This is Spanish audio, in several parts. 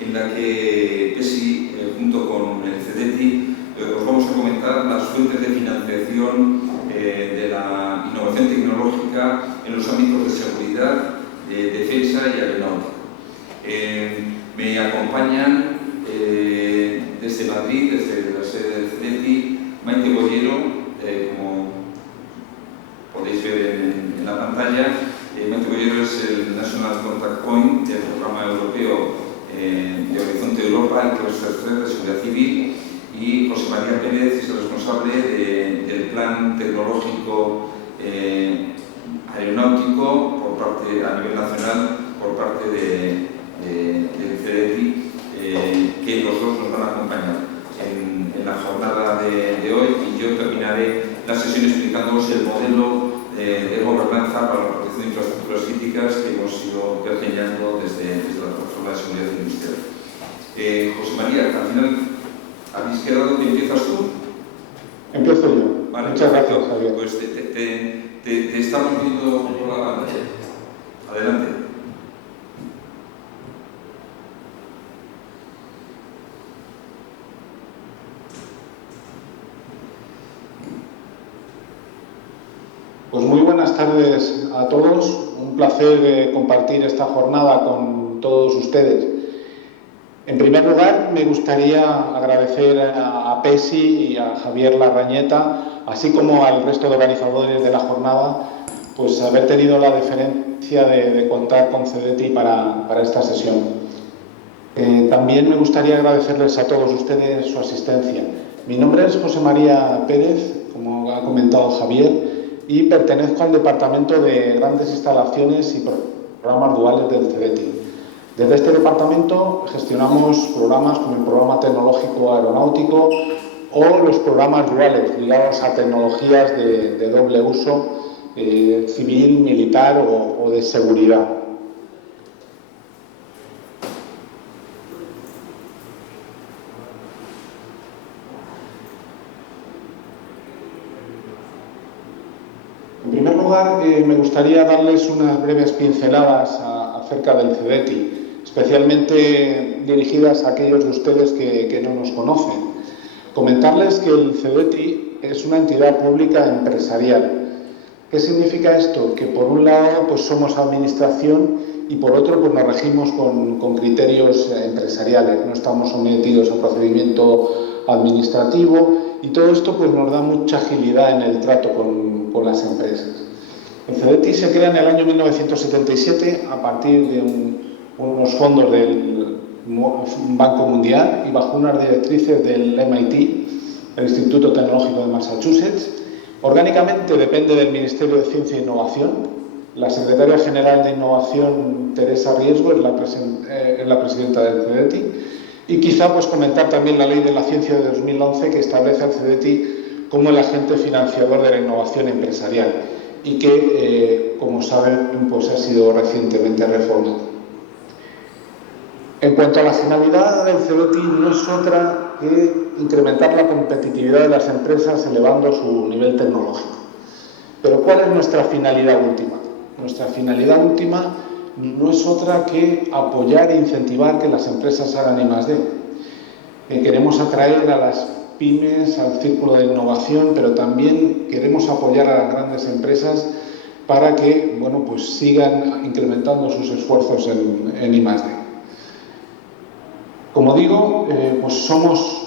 en la que PESI, junto con el CEDETI, os vamos a comentar las fuentes de financiación de la innovación tecnológica en los ámbitos de seguridad, defensa y aeronáutica. Me acompañan desde Madrid, desde la sede del CEDETI, Maite Bollero, como podéis ver en la pantalla. Maite Bollero es el National Contact Point del programa europeo de Horizonte Europa, el Cluster 3 de Seguridad Civil, y José María Pérez es el responsable del Plan Tecnológico Aeronáutico por parte, a nivel nacional por parte del CEDETI, que los dos nos van a acompañar en la jornada de hoy, y yo terminaré la sesión explicándoos el modelo de gobernanza para la protección de infraestructuras críticas que hemos ido pergeñando desde la plataforma de seguridad industrial. José María, al final, ¿habéis quedado que empiezas tú? Empiezo yo. Vale, muchas gracias, Javier. Pues te estamos viendo por la pantalla. Adelante. Pues muy buenas tardes a todos. Un placer compartir esta jornada con todos ustedes. En primer lugar, me gustaría agradecer a PESI y a Javier Larrañeta, así como al resto de organizadores de la jornada, pues haber tenido la deferencia de contar con CEDETI para esta sesión. También me gustaría agradecerles a todos ustedes su asistencia. Mi nombre es José María Pérez, como ha comentado Javier, y pertenezco al Departamento de Grandes Instalaciones y Programas Duales del CEDETI. Desde este departamento gestionamos programas como el Programa Tecnológico Aeronáutico o los programas duales ligados a tecnologías de doble uso, civil, militar o de seguridad. En primer lugar, me gustaría darles unas breves pinceladas acerca del CEDETI, especialmente dirigidas a aquellos de ustedes que no nos conocen. Comentarles que el CEDETI es una entidad pública empresarial. ¿Qué significa esto? Que por un lado pues somos administración y por otro pues nos regimos con criterios empresariales. No estamos sometidos a procedimiento administrativo y todo esto pues nos da mucha agilidad en el trato con las empresas. El CEDETI se crea en el año 1977 a partir de unos fondos del Banco Mundial y bajo unas directrices del MIT, el Instituto Tecnológico de Massachusetts. Orgánicamente depende del Ministerio de Ciencia e Innovación. La secretaria general de Innovación, Teresa Riesgo, es la presidenta del CEDETI. Y quizá pues comentar también la Ley de la Ciencia de 2011, que establece al CEDETI como el agente financiador de la innovación empresarial y que, como saben, pues ha sido recientemente reformado. En cuanto a la finalidad del CEDETI, no es otra que incrementar la competitividad de las empresas elevando su nivel tecnológico. Pero ¿cuál es nuestra finalidad última? Nuestra finalidad última no es otra que apoyar e incentivar que las empresas hagan I+D. Queremos atraer a las pymes al círculo de innovación, pero también queremos apoyar a las grandes empresas para que pues sigan incrementando sus esfuerzos en I+D. Como digo, pues somos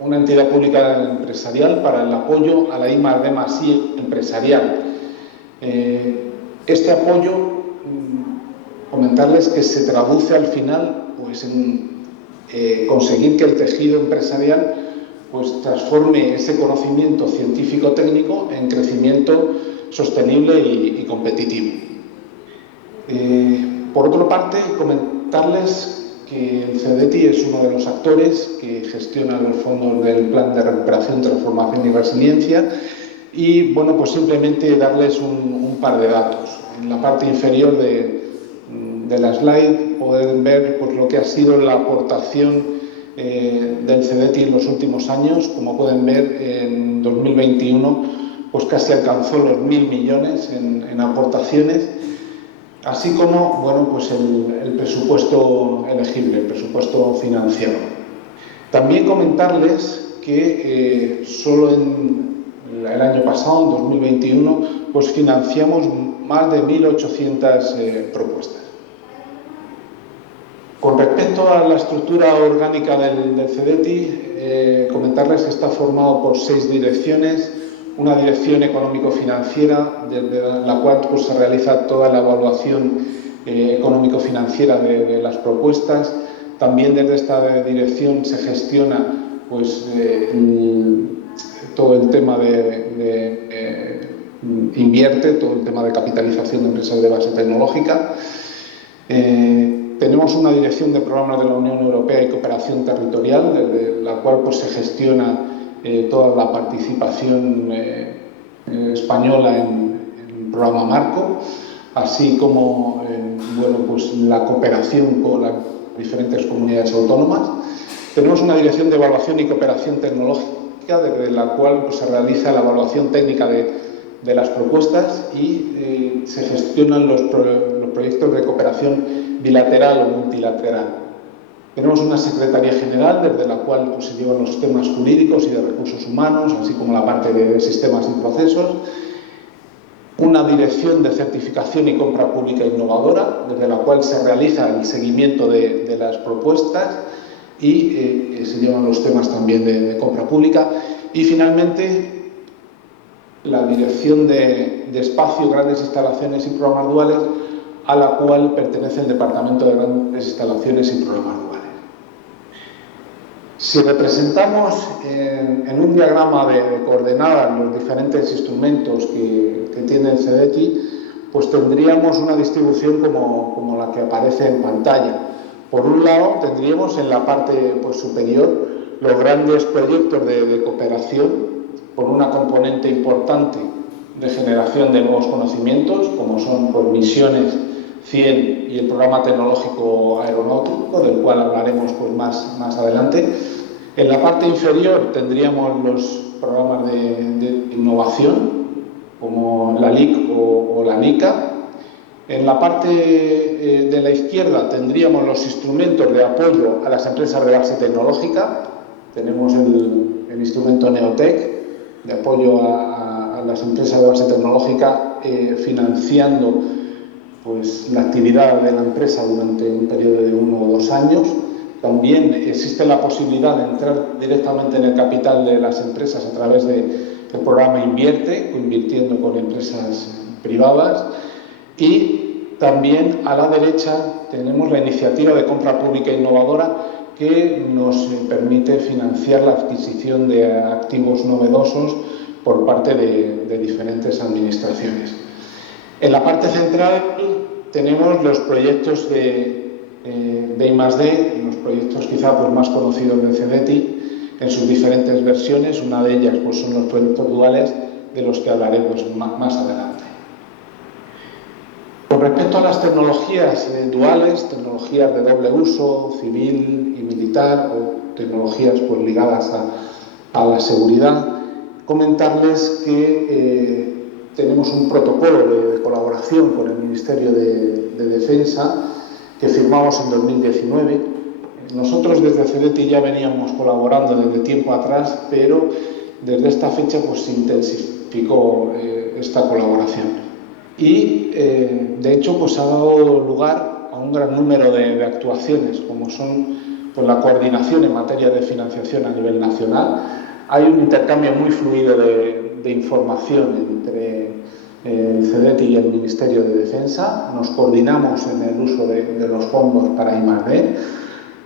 una entidad pública empresarial para el apoyo a la I+D+I empresarial. Este apoyo, comentarles que se traduce al final pues en conseguir que el tejido empresarial pues transforme ese conocimiento científico-técnico en crecimiento sostenible y competitivo. Por otra parte, comentarles que el CEDETI es uno de los actores que gestiona los fondos del Plan de Recuperación, Transformación y Resiliencia y, pues simplemente darles un par de datos. En la parte inferior de la slide pueden ver pues, lo que ha sido la aportación del CEDETI en los últimos años. Como pueden ver, en 2021 pues casi alcanzó los 1.000 millones en aportaciones así como bueno, pues el presupuesto elegible, el presupuesto financiado. También comentarles que solo en el año pasado, en 2021, pues financiamos más de 1.800 propuestas. Con respecto a la estructura orgánica del CEDETI, comentarles que está formado por 6 direcciones, una dirección económico-financiera, desde la cual pues, se realiza toda la evaluación económico-financiera de las propuestas. También desde esta dirección se gestiona pues, todo el tema invierte, todo el tema de capitalización de empresas de base tecnológica. Tenemos una dirección de programas de la Unión Europea y cooperación territorial, desde la cual pues, se gestiona toda la participación española en el programa Marco, así como bueno, pues, la cooperación con las diferentes comunidades autónomas. Tenemos una dirección de evaluación y cooperación tecnológica, desde la cual pues, se realiza la evaluación técnica de las propuestas y se gestionan los proyectos de cooperación bilateral o multilateral. Tenemos una Secretaría General, desde la cual pues, se llevan los temas jurídicos y de recursos humanos, así como la parte de sistemas y procesos. Una Dirección de Certificación y Compra Pública Innovadora, desde la cual se realiza el seguimiento de las propuestas y se llevan los temas también de compra pública. Y finalmente, la Dirección de Espacio, Grandes Instalaciones y Programas Duales, a la cual pertenece el Departamento de Grandes Instalaciones y Programas Duales. Si representamos en un diagrama de coordenadas los diferentes instrumentos que tiene el CEDETI, pues tendríamos una distribución como la que aparece en pantalla. Por un lado, tendríamos en la parte pues, superior los grandes proyectos de cooperación, con una componente importante de generación de nuevos conocimientos, como son pues, Misiones 100 y el programa tecnológico aeronáutico, del cual hablaremos pues, más adelante. En la parte inferior tendríamos los programas de innovación, como la LIC o la NICA. En la parte de la izquierda tendríamos los instrumentos de apoyo a las empresas de base tecnológica. Tenemos el instrumento Neotec, de apoyo a las empresas de base tecnológica, financiando pues, la actividad de la empresa durante un periodo de 1 o 2 años. También existe la posibilidad de entrar directamente en el capital de las empresas a través del programa Invierte, invirtiendo con empresas privadas. Y también a la derecha tenemos la iniciativa de compra pública innovadora, que nos permite financiar la adquisición de activos novedosos por parte de diferentes administraciones. En la parte central tenemos los proyectos de I+D, los proyectos quizá pues, más conocidos del CEDETI, en sus diferentes versiones. Una de ellas pues, son los proyectos duales, de los que hablaremos más adelante. Con respecto a las tecnologías duales, tecnologías de doble uso, civil y militar, o tecnologías pues, ligadas a la seguridad, comentarles que tenemos un protocolo de colaboración con el Ministerio de Defensa que firmamos en 2019. Nosotros desde CEDETI ya veníamos colaborando desde tiempo atrás, pero desde esta fecha pues, se intensificó esta colaboración. Y, de hecho, pues, ha dado lugar a un gran número de actuaciones, como son pues, la coordinación en materia de financiación a nivel nacional. Hay un intercambio muy fluido de información entre el CEDETI y el Ministerio de Defensa. Nos coordinamos en el uso de los fondos para I+D.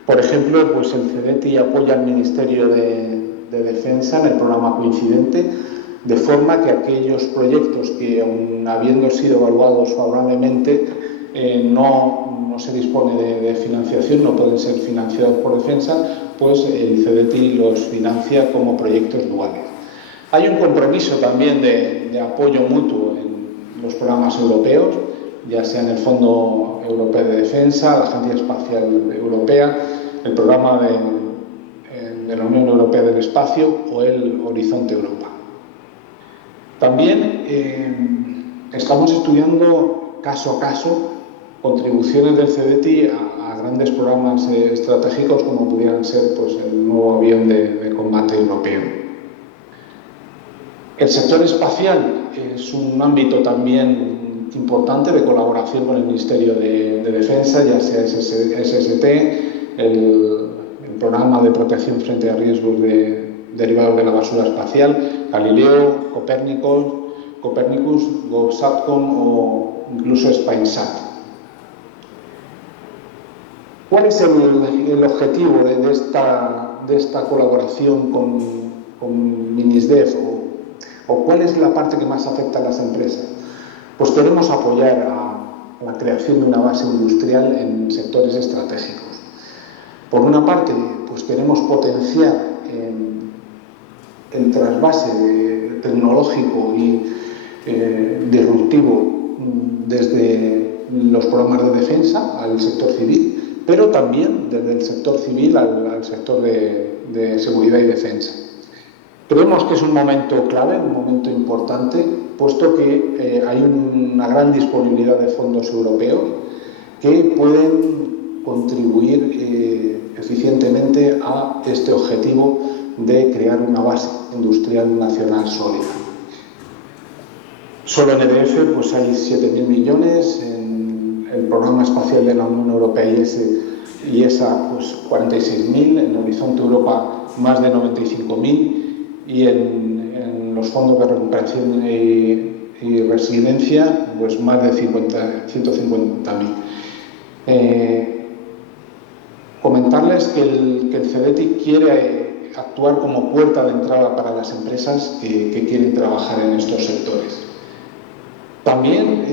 Por ejemplo, pues, el CEDETI apoya al Ministerio de Defensa en el programa Coincidente, de forma que aquellos proyectos que, aun habiendo sido evaluados favorablemente, no se dispone de financiación, no pueden ser financiados por Defensa, pues el CEDETI los financia como proyectos duales. Hay un compromiso también de apoyo mutuo en los programas europeos, ya sea en el Fondo Europeo de Defensa, la Agencia Espacial Europea, el programa de la Unión Europea del Espacio o el Horizonte Europa. También estamos estudiando caso a caso contribuciones del CDTI a grandes programas estratégicos como pudieran ser pues, el nuevo avión de combate europeo. El sector espacial es un ámbito también importante de colaboración con el Ministerio de Defensa, ya sea SST, el programa de protección frente a riesgos derivados de la basura espacial, Galileo, Copernicus, GovSatcom o incluso SpainSat. ¿Cuál es el objetivo de esta colaboración con MINISDEF o cuál es la parte que más afecta a las empresas? Pues queremos apoyar a la creación de una base industrial en sectores estratégicos. Por una parte, pues queremos potenciar el trasvase tecnológico y disruptivo desde los programas de defensa al sector civil, pero también desde el sector civil al sector de seguridad y defensa. Creemos que es un momento clave, un momento importante, puesto que hay una gran disponibilidad de fondos europeos que pueden contribuir eficientemente a este objetivo de crear una base industrial nacional sólida. Solo en EDF pues hay 7.000 millones, en el programa espacial de la Unión Europea y ESA pues 46.000, en Horizonte Europa más de 95.000 y en los fondos de recuperación y resiliencia pues más de 150.000. Comentarles que el CDTI quiere actuar como puerta de entrada para las empresas que quieren trabajar en estos sectores. También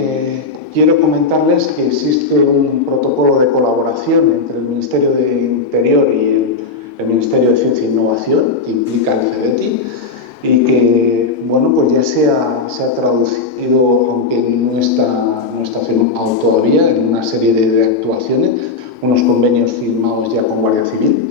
quiero comentarles que existe un protocolo de colaboración entre el Ministerio de Interior y el Ministerio de Ciencia e Innovación, que implica al CDTI, y que bueno, pues ya se ha traducido, aunque no está firmado todavía, en una serie de actuaciones, unos convenios firmados ya con Guardia Civil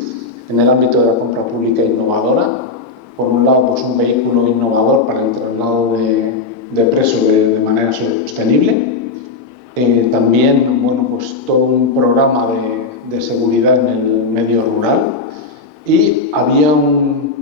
en el ámbito de la compra pública innovadora. Por un lado, pues un vehículo innovador para el traslado de presos de manera sostenible. También, bueno, pues todo un programa de seguridad en el medio rural y había un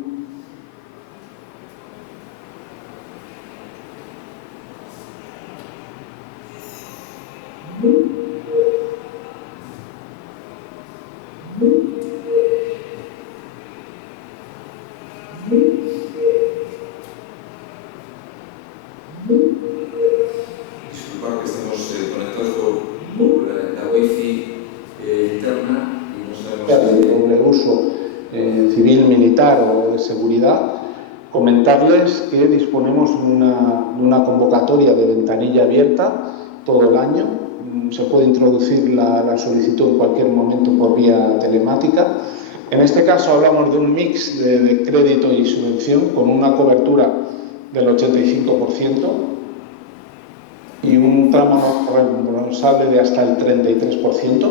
Disculpad que estemos conectados por la wifi interna y no sabemos de uso civil, militar o de seguridad. Comentarles que disponemos de una convocatoria de ventanilla abierta todo el año. Se puede introducir la solicitud en cualquier momento por vía telemática. En este caso hablamos de un mix de crédito y subvención con una cobertura del 85% y un tramo responsable de hasta el 33%,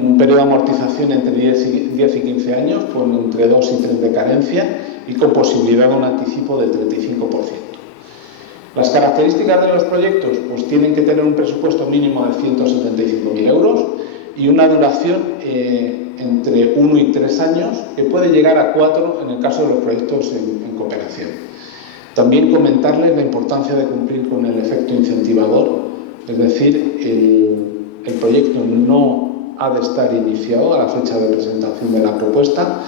un periodo de amortización entre 10 y 15 años con entre 2 y 3 de carencia y con posibilidad de un anticipo del 35%. Las características de los proyectos pues tienen que tener un presupuesto mínimo de 175.000 euros y una duración entre 1 y 3 años, que puede llegar a 4 en el caso de los proyectos en cooperación. También comentarles la importancia de cumplir con el efecto incentivador, es decir, el proyecto no ha de estar iniciado a la fecha de presentación de la propuesta.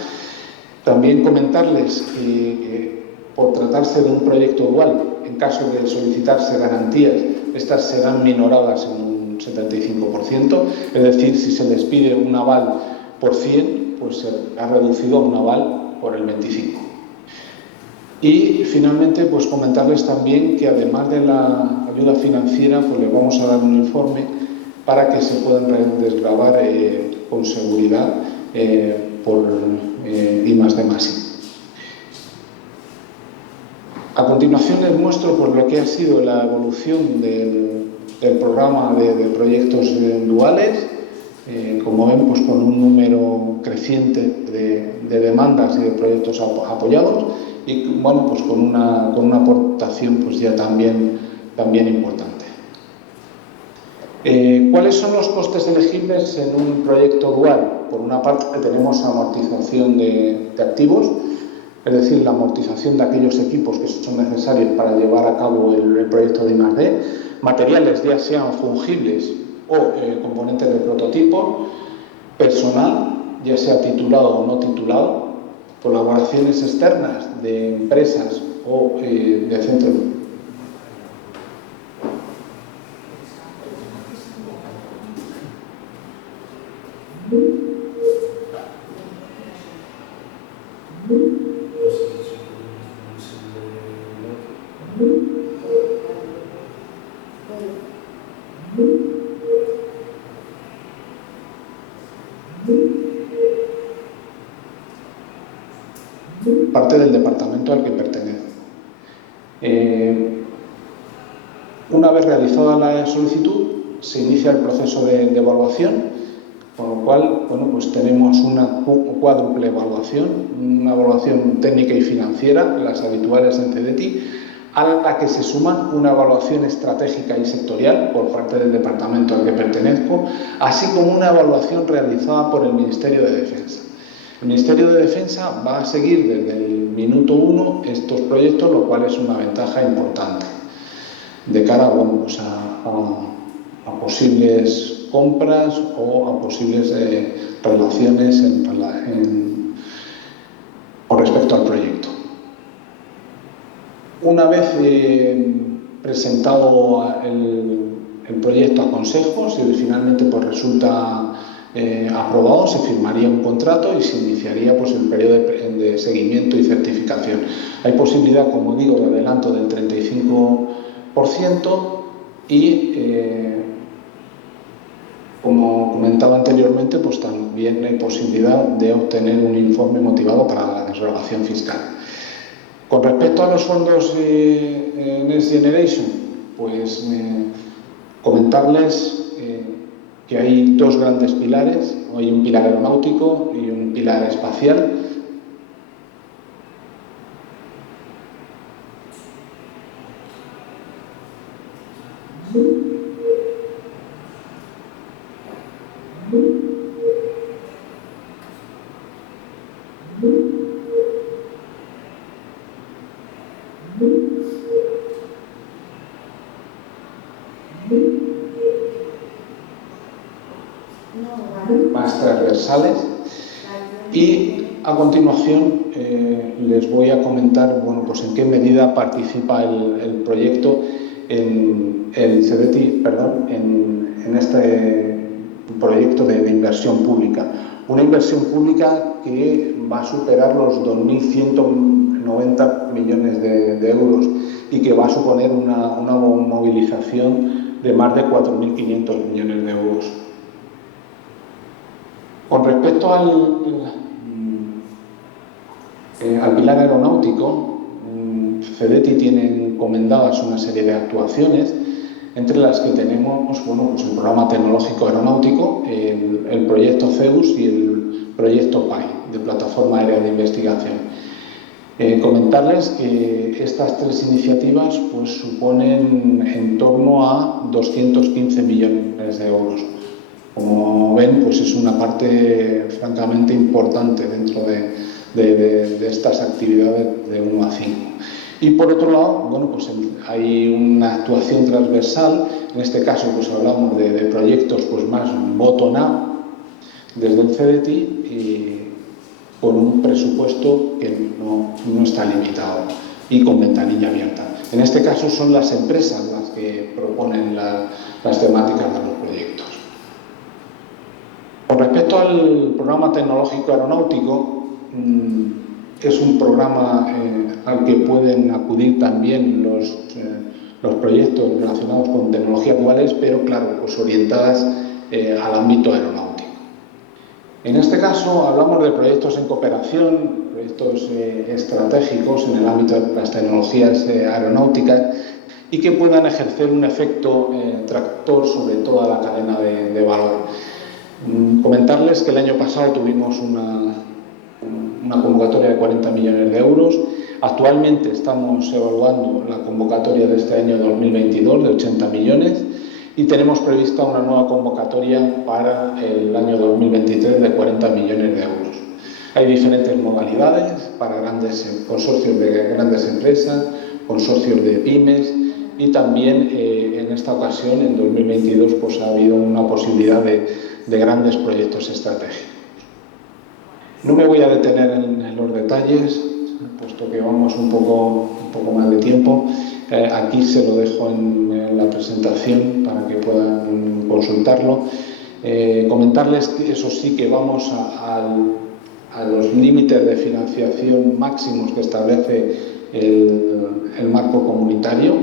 También comentarles que por tratarse de un proyecto dual, en caso de solicitarse garantías, estas serán minoradas en un 75%, es decir, si se les pide un aval por 100, pues se ha reducido a un aval por el 25%. Y finalmente, pues comentarles también que además de la ayuda financiera, pues les vamos a dar un informe para que se puedan desgravar con seguridad por I+D+I. A continuación les muestro pues, lo que ha sido la evolución del programa de proyectos duales. Como ven, pues con un número creciente de demandas y de proyectos apoyados y bueno, pues con una aportación pues ya también importante. ¿Cuáles son los costes elegibles en un proyecto dual? Por una parte tenemos amortización de activos, es decir, la amortización de aquellos equipos que son necesarios para llevar a cabo el proyecto de I+D, materiales ya sean fungibles o componentes de prototipo, personal, ya sea titulado o no titulado, colaboraciones externas de empresas o de centros. Parte del departamento al que pertenece. Una vez realizada la solicitud, se inicia el proceso de evaluación, con lo cual, bueno, pues tenemos una cuádruple evaluación, una evaluación técnica y financiera, las habituales en CEDETI, a la que se suman una evaluación estratégica y sectorial por parte del departamento al que pertenezco, así como una evaluación realizada por el Ministerio de Defensa. El Ministerio de Defensa va a seguir desde el minuto 1 estos proyectos, lo cual es una ventaja importante de cara, bueno, pues a posibles compras o a posibles relaciones con respecto al proyecto. Una vez presentado el proyecto a consejos y finalmente pues resulta aprobado, se firmaría un contrato y se iniciaría pues el periodo de seguimiento y certificación. Hay posibilidad, como digo, de adelanto del 35% y como comentaba anteriormente, pues también hay posibilidad de obtener un informe motivado para la desgravación fiscal. Con respecto a los fondos Next Generation, pues comentarles que hay dos grandes pilares, hay un pilar aeronáutico y un pilar espacial. Más transversales, y a continuación les voy a comentar, bueno, pues en qué medida participa el proyecto en el CEDETI, en este proyecto de inversión pública. Una inversión pública que va a superar los 2.190 millones de euros y que va a suponer una movilización de más de 4.500 millones de euros. Con respecto al pilar aeronáutico, CEDETI tiene encomendadas una serie de actuaciones, entre las que tenemos, bueno, pues el programa tecnológico aeronáutico, el proyecto CEUS y el proyecto PAI, de Plataforma Aérea de Investigación. Comentarles que estas tres iniciativas pues suponen en torno a 215 millones de euros. Como ven, pues es una parte francamente importante dentro de estas actividades de 1 a 5. Y por otro lado, bueno, pues hay una actuación transversal, en este caso pues hablamos de proyectos pues más bottom-up desde el CEDETI y con un presupuesto que no está limitado y con ventanilla abierta. En este caso son las empresas las que proponen las temáticas de los proyectos. Con respecto al programa tecnológico aeronáutico, es un programa al que pueden acudir también los proyectos relacionados con tecnologías duales, pero claro, pues orientadas al ámbito aeronáutico. En este caso hablamos de proyectos en cooperación, proyectos estratégicos en el ámbito de las tecnologías aeronáuticas y que puedan ejercer un efecto tractor sobre toda la cadena de valor. Comentarles que el año pasado tuvimos una convocatoria de 40 millones de euros. Actualmente estamos evaluando la convocatoria de este año 2022 de 80 millones y tenemos prevista una nueva convocatoria para el año 2023 de 40 millones de euros. Hay diferentes modalidades para consorcios de grandes empresas, consorcios de pymes y también en esta ocasión, en 2022, pues ha habido una posibilidad de grandes proyectos estratégicos. No me voy a detener en los detalles, puesto que vamos un poco más de tiempo. Aquí se lo dejo en la presentación para que puedan consultarlo. Comentarles que eso sí, que vamos a los límites de financiación máximos que establece el marco comunitario,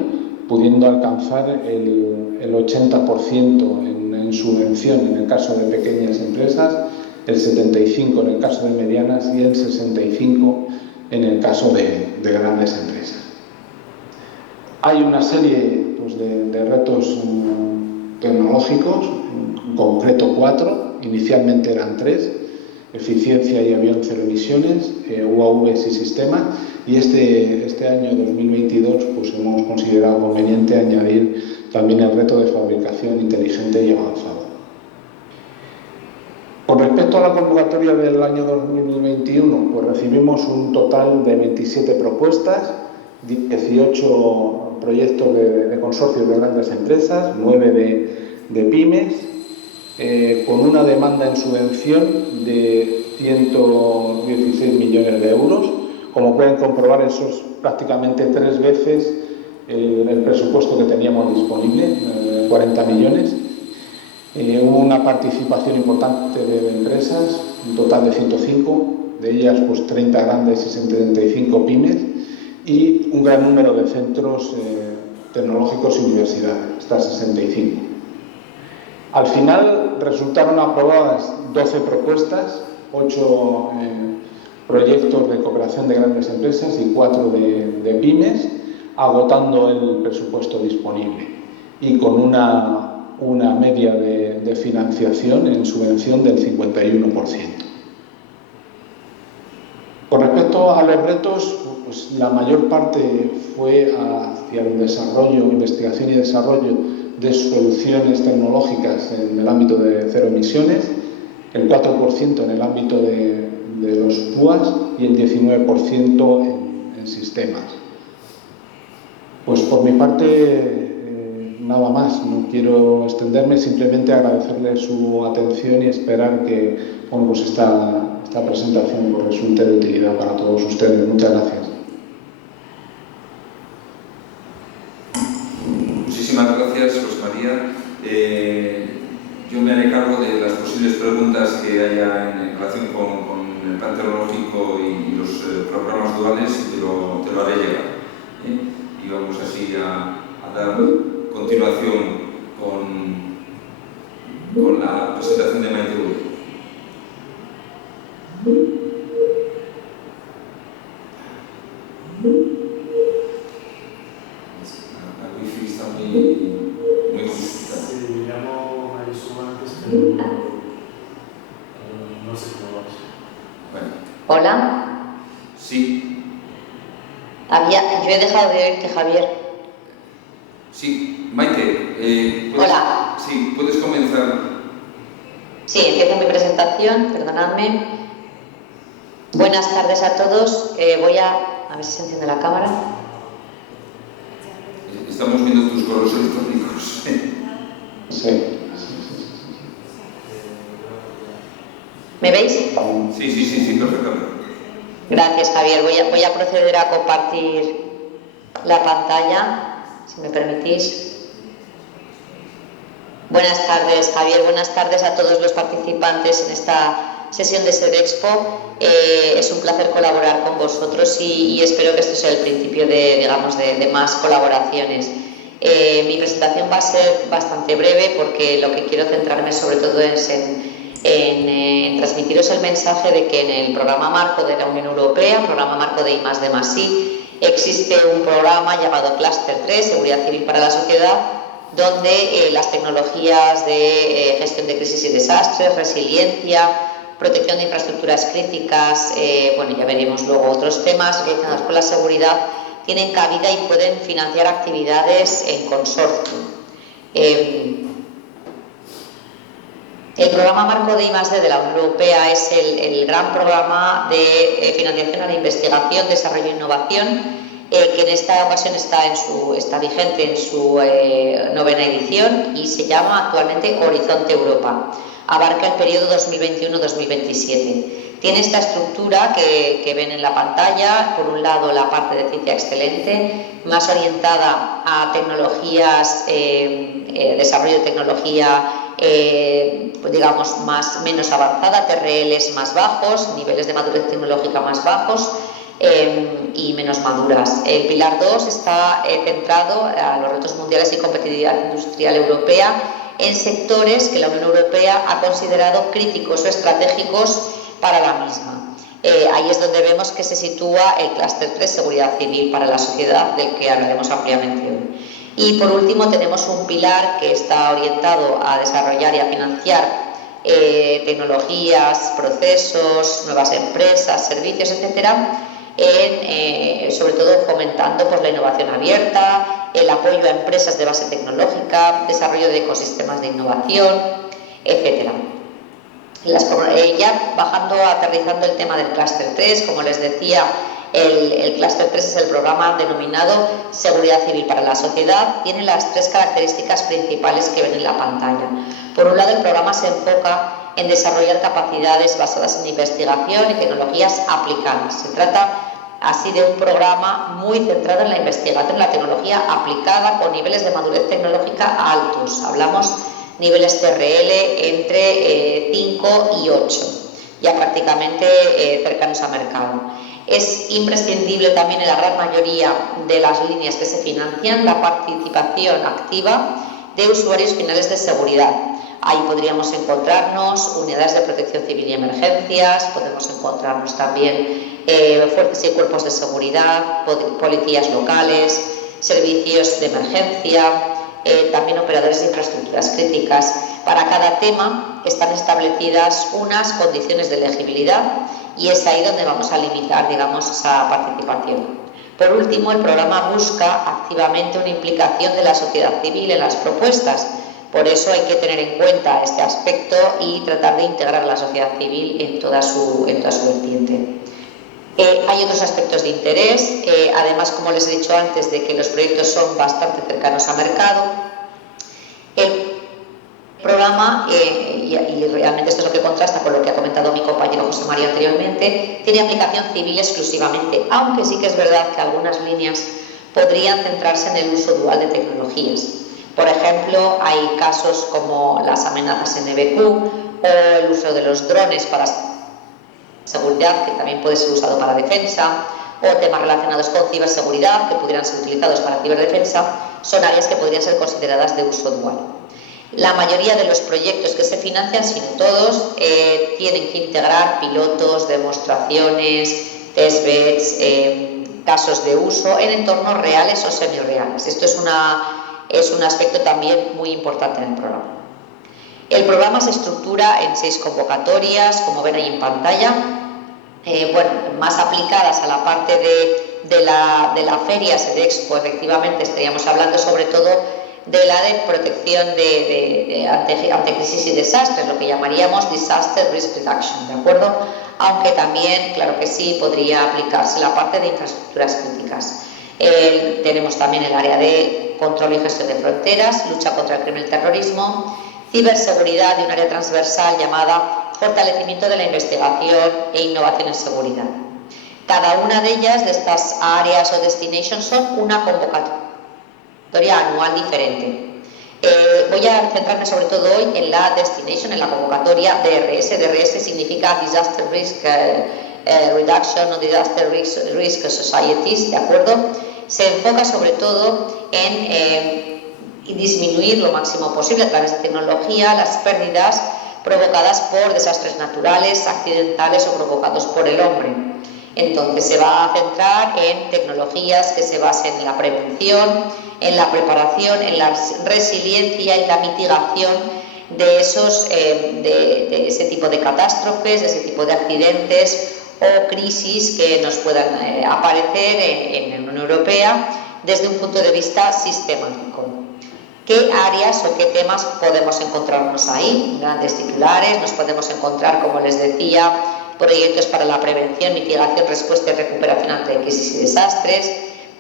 pudiendo alcanzar el 80% en subvención en el caso de pequeñas empresas, el 75% en el caso de medianas y el 65% en el caso de grandes empresas. Hay una serie pues, de retos tecnológicos, en concreto 4, inicialmente eran 3, eficiencia y avión cero emisiones, UAVs y sistemas, y este año 2022 pues, hemos considerado conveniente añadir también el reto de fabricación inteligente y avanzado. Con respecto a la convocatoria del año 2021, pues recibimos un total de 27 propuestas, 18 proyectos de consorcios de grandes empresas, 9 de pymes, con una demanda en subvención de 116 millones de euros. Como pueden comprobar, eso es prácticamente 3 veces el presupuesto que teníamos disponible, 40 millones. Hubo una participación importante de empresas, un total de 105, de ellas pues 30 grandes y 75 pymes, y un gran número de centros tecnológicos y universidades, hasta 65. Al final resultaron aprobadas 12 propuestas, 8 proyectos de cooperación de grandes empresas y 4 de pymes, agotando el presupuesto disponible y con una media de financiación en subvención del 51%. Con respecto a los retos, pues la mayor parte fue hacia el desarrollo, investigación y desarrollo de soluciones tecnológicas en el ámbito de cero emisiones, el 4% en el ámbito de los PUAS y el 19% en sistemas. Pues por mi parte, nada más, no quiero extenderme, simplemente agradecerles su atención y esperar que bueno, pues esta presentación pues, resulte de utilidad para todos ustedes. Muchas gracias. Muchísimas gracias, José María. Yo me haré cargo de las posibles preguntas que haya en relación con el plan tecnológico y los programas duales y te lo haré llegar. Y vamos así a dar continuación con la presentación de Maite Uri. La wifi está muy complicada. Sí, llamo a Jesús antes, pero no sé cómo va. Bueno. Hola. Sí. Yo he dejado de oírte, Javier. Sí, Maite. Hola. Sí, puedes comenzar. Sí, empiezo mi presentación, perdonadme. Buenas tardes a todos. Voy a ver si se enciende la cámara. Estamos viendo tus correos electrónicos. Sí. ¿Me veis? Sí, perfectamente. Gracias, Javier. Voy a proceder a compartir la pantalla, si me permitís. Buenas tardes, Javier. Buenas tardes a todos los participantes en esta sesión de SEDEXPO. Es un placer colaborar con vosotros y espero que esto sea el principio de más colaboraciones. Mi presentación va a ser bastante breve porque lo que quiero centrarme sobre todo es en transmitiros el mensaje de que en el programa marco de la Unión Europea, programa marco de I+D+I, existe un programa llamado Cluster 3, Seguridad Civil para la Sociedad, donde las tecnologías de gestión de crisis y desastres, resiliencia, protección de infraestructuras críticas, ya veremos luego otros temas relacionados con la seguridad, tienen cabida y pueden financiar actividades en consorcio. El programa Marco de I+D de la Unión Europea es el gran programa de financiación a la investigación, desarrollo e innovación, que en esta ocasión está vigente en su 9ª edición y se llama actualmente Horizonte Europa. Abarca el periodo 2021-2027. Tiene esta estructura que ven en la pantalla. Por un lado, la parte de ciencia excelente, más orientada a tecnologías, desarrollo de tecnología, digamos, menos avanzada, TRLs más bajos, niveles de madurez tecnológica más bajos y menos maduras. El pilar 2 está centrado a los retos mundiales y competitividad industrial europea en sectores que la Unión Europea ha considerado críticos o estratégicos para la misma. Ahí es donde vemos que se sitúa el clúster 3, seguridad civil para la sociedad, del que hablaremos ampliamente hoy. Y por último tenemos un pilar que está orientado a desarrollar y a financiar tecnologías, procesos, nuevas empresas, servicios, etcétera, sobre todo fomentando pues, la innovación abierta, el apoyo a empresas de base tecnológica, desarrollo de ecosistemas de innovación, etcétera. Ya aterrizando el tema del clúster 3, como les decía, el clúster 3 es el programa denominado Seguridad Civil para la Sociedad. Tiene las 3 características principales que ven en la pantalla. Por un lado, el programa se enfoca en desarrollar capacidades basadas en investigación y tecnologías aplicadas. Se trata así de un programa muy centrado en la investigación, en la tecnología aplicada, con niveles de madurez tecnológica altos. Hablamos niveles TRL entre 5 y 8, ya prácticamente cercanos a mercado. Es imprescindible también en la gran mayoría de las líneas que se financian la participación activa de usuarios finales de seguridad. Ahí podríamos encontrarnos unidades de protección civil y emergencias, podemos encontrarnos también fuerzas y cuerpos de seguridad, policías locales, servicios de emergencia, también operadores de infraestructuras críticas. Para cada tema están establecidas unas condiciones de elegibilidad y es ahí donde vamos a limitar, digamos, esa participación. Por último, el programa busca activamente una implicación de la sociedad civil en las propuestas. Por eso hay que tener en cuenta este aspecto y tratar de integrar a la sociedad civil en toda su vertiente. Hay otros aspectos de interés, además, como les he dicho antes, de que los proyectos son bastante cercanos a mercado. El programa, y realmente esto es lo que contrasta con lo que ha comentado mi compañero José María anteriormente, tiene aplicación civil exclusivamente, aunque sí que es verdad que algunas líneas podrían centrarse en el uso dual de tecnologías. Por ejemplo, hay casos como las amenazas NBQ o el uso de los drones para seguridad, que también puede ser usado para defensa, o temas relacionados con ciberseguridad, que pudieran ser utilizados para ciberdefensa, son áreas que podrían ser consideradas de uso dual. La mayoría de los proyectos que se financian, si no todos, tienen que integrar pilotos, demostraciones, testbeds, casos de uso en entornos reales o semirreales. Esto es un aspecto también muy importante en el programa. El programa se estructura en 6 convocatorias, como ven ahí en pantalla, más aplicadas a la parte de la feria Sedexpo. Efectivamente estaríamos hablando sobre todo de la de protección ante crisis y desastres, lo que llamaríamos Disaster Risk Reduction, ¿de acuerdo? Aunque también, claro que sí, podría aplicarse la parte de infraestructuras críticas. Tenemos también el área de control y gestión de fronteras, lucha contra el crimen y el terrorismo, ciberseguridad y un área transversal llamada fortalecimiento de la investigación e innovación en seguridad. Cada una de ellas, de estas áreas o destinations, son una convocatoria anual diferente. Voy a centrarme sobre todo hoy en la destination, en la convocatoria DRS. DRS significa Disaster Risk Reduction o Disaster Risk Societies, ¿de acuerdo? Se enfoca sobre todo en disminuir lo máximo posible a través de tecnología las pérdidas provocadas por desastres naturales, accidentales o provocados por el hombre. Entonces se va a centrar en tecnologías que se basen en la prevención, en la preparación, en la resiliencia y la mitigación de ese tipo de catástrofes, de ese tipo de accidentes o crisis que nos puedan aparecer en la Unión Europea desde un punto de vista sistemático. ¿Qué áreas o qué temas podemos encontrarnos ahí? Grandes titulares, nos podemos encontrar, como les decía, proyectos para la prevención, mitigación, respuesta y recuperación ante crisis y desastres,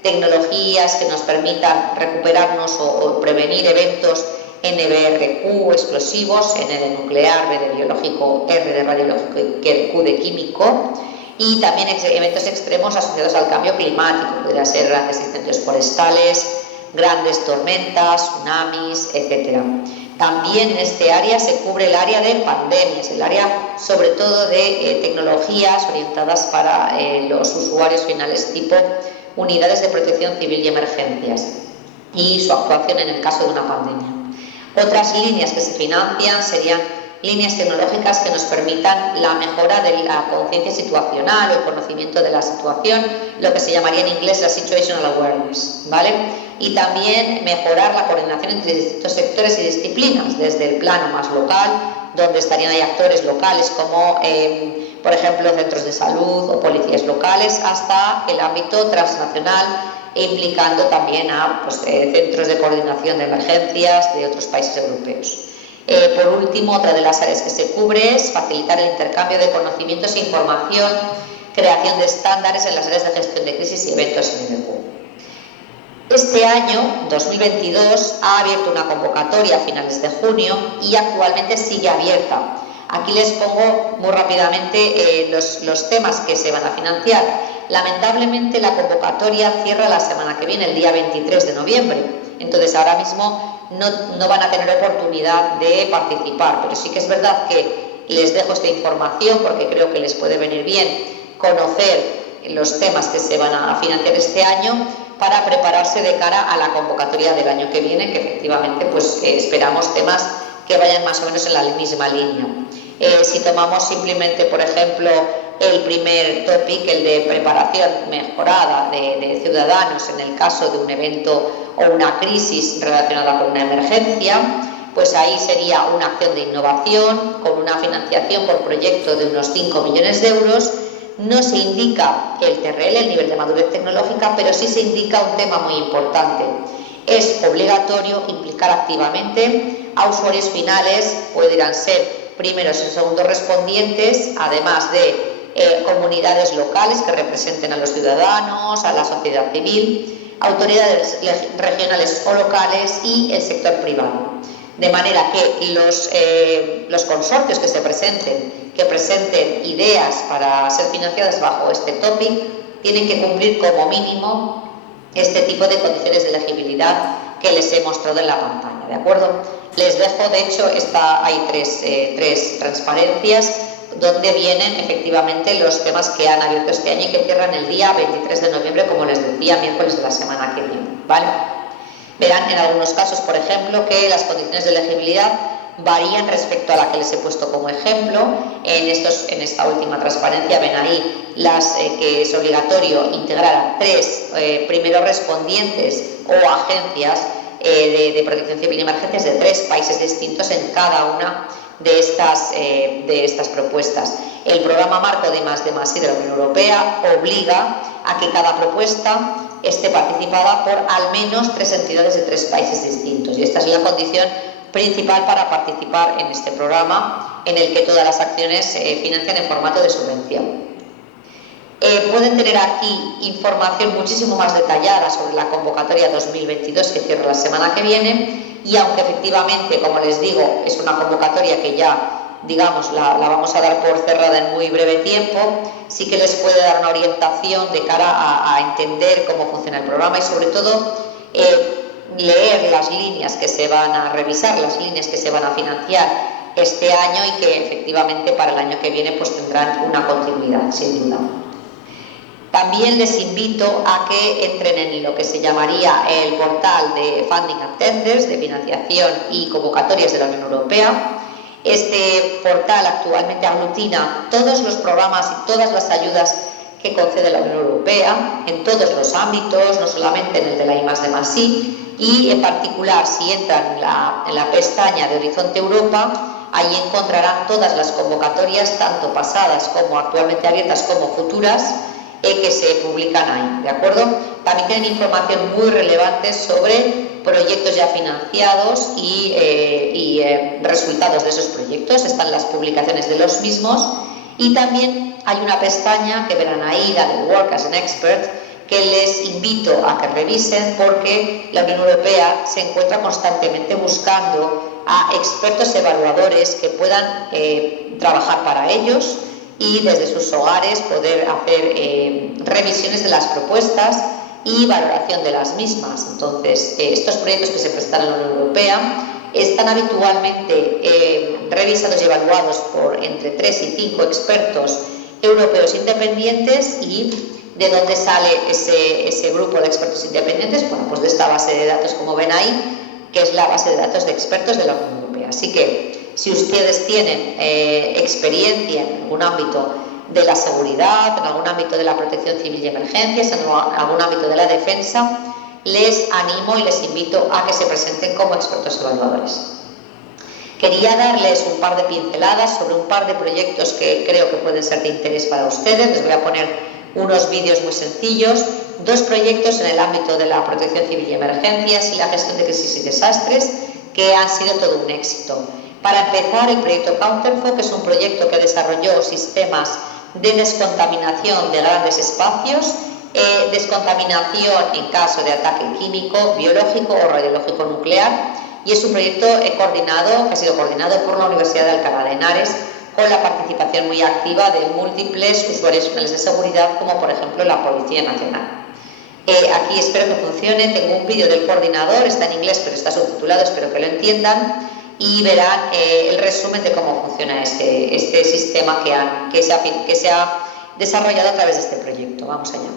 tecnologías que nos permitan recuperarnos o prevenir eventos NBRQ, explosivos, N de nuclear, B de biológico, R de radiológico y Q de químico, y también eventos extremos asociados al cambio climático, podría ser grandes incendios forestales, grandes tormentas, tsunamis, etc. También en este área se cubre el área de pandemias, el área sobre todo de tecnologías orientadas para los usuarios finales tipo unidades de protección civil y emergencias y su actuación en el caso de una pandemia. Otras líneas que se financian serían líneas tecnológicas que nos permitan la mejora de la conciencia situacional o el conocimiento de la situación, lo que se llamaría en inglés la situational awareness, ¿vale? Y también mejorar la coordinación entre distintos sectores y disciplinas, desde el plano más local, donde estarían ahí actores locales como, por ejemplo, centros de salud o policías locales, hasta el ámbito transnacional, implicando también a centros de coordinación de emergencias de otros países europeos. Por último, otra de las áreas que se cubre es facilitar el intercambio de conocimientos e información, creación de estándares en las áreas de gestión de crisis y eventos NBQ. Este año, 2022, ha abierto una convocatoria a finales de junio y actualmente sigue abierta. Aquí les pongo muy rápidamente los temas que se van a financiar. Lamentablemente la convocatoria cierra la semana que viene, el día 23 de noviembre. Entonces ahora mismo no van a tener oportunidad de participar, pero sí que es verdad que les dejo esta información porque creo que les puede venir bien conocer los temas que se van a financiar este año para prepararse de cara a la convocatoria del año que viene, que efectivamente esperamos temas que vayan más o menos en la misma línea. Si tomamos simplemente, por ejemplo, el primer topic, el de preparación mejorada de ciudadanos en el caso de un evento o una crisis relacionada con una emergencia, pues ahí sería una acción de innovación con una financiación por proyecto de unos 5 millones de euros. No se indica el TRL, el nivel de madurez tecnológica, pero sí se indica un tema muy importante. Es obligatorio implicar activamente a usuarios finales, podrán ser primeros y segundos respondientes, además de comunidades locales que representen a los ciudadanos, a la sociedad civil, autoridades regionales o locales y el sector privado. De manera que los consorcios que presenten ideas para ser financiadas bajo este topic, tienen que cumplir como mínimo este tipo de condiciones de elegibilidad que les he mostrado en la pantalla, ¿de acuerdo? Les dejo, de hecho, hay tres transparencias donde vienen efectivamente los temas que han abierto este año y que cierran el día 23 de noviembre, como les decía, miércoles de la semana que viene, ¿vale? Verán en algunos casos, por ejemplo, que las condiciones de elegibilidad varían respecto a la que les he puesto como ejemplo. En esta última transparencia ven ahí que es obligatorio integrar a 3 primeros respondientes o agencias de protección civil y emergencias de 3 países distintos en cada una de estas propuestas. El programa marco de I+D+I de la Unión Europea obliga a que cada propuesta esté participada por al menos 3 entidades de 3 países distintos, y esta es la condición principal para participar en este programa, en el que todas las acciones se financian en formato de subvención. Pueden tener aquí información muchísimo más detallada sobre la convocatoria 2022 que cierra la semana que viene, y aunque efectivamente, como les digo, es una convocatoria que ya, digamos, la vamos a dar por cerrada en muy breve tiempo, sí que les puede dar una orientación de cara a entender cómo funciona el programa y sobre todo leer las líneas que se van a revisar, las líneas que se van a financiar este año y que efectivamente para el año que viene pues tendrán una continuidad, sin duda. También les invito a que entren en lo que se llamaría el portal de Funding and Tenders, de financiación y convocatorias de la Unión Europea. Este portal actualmente aglutina todos los programas y todas las ayudas que concede la Unión Europea en todos los ámbitos, no solamente en el de la I+D+I, y en particular si entran en la pestaña de Horizonte Europa, ahí encontrarán todas las convocatorias, tanto pasadas como actualmente abiertas como futuras, que se publican ahí, ¿de acuerdo? También tienen información muy relevante sobre proyectos ya financiados y resultados de esos proyectos. Están las publicaciones de los mismos y también hay una pestaña que verán ahí, la de Work as an Expert, que les invito a que revisen porque la Unión Europea se encuentra constantemente buscando a expertos evaluadores que puedan trabajar para ellos y desde sus hogares poder hacer revisiones de las propuestas y valoración de las mismas. Entonces, estos proyectos que se prestan a la Unión Europea están habitualmente revisados y evaluados por entre 3 y 5 expertos europeos independientes. ¿Y de dónde sale ese grupo de expertos independientes? Bueno, pues de esta base de datos, como ven ahí, que es la base de datos de expertos de la Unión Europea. Así que, si ustedes tienen experiencia en algún ámbito de la seguridad, en algún ámbito de la protección civil y emergencias, en algún ámbito de la defensa, les animo y les invito a que se presenten como expertos evaluadores. Quería darles un par de pinceladas sobre un par de proyectos que creo que pueden ser de interés para ustedes. Les voy a poner unos vídeos muy sencillos, 2 proyectos en el ámbito de la protección civil y emergencias y la gestión de crisis y desastres que han sido todo un éxito. Para empezar, el proyecto Counterfo, que es un proyecto que desarrolló sistemas de descontaminación de grandes espacios, descontaminación en caso de ataque químico, biológico o radiológico nuclear, y es un proyecto coordinado, que ha sido coordinado por la Universidad de Alcalá de Henares, con la participación muy activa de múltiples usuarios finales de seguridad, como por ejemplo la Policía Nacional. Aquí espero que funcione. Tengo un vídeo del coordinador, está en inglés pero está subtitulado, espero que lo entiendan, y verán el resumen de cómo funciona este sistema que se ha desarrollado a través de este proyecto. Vamos allá.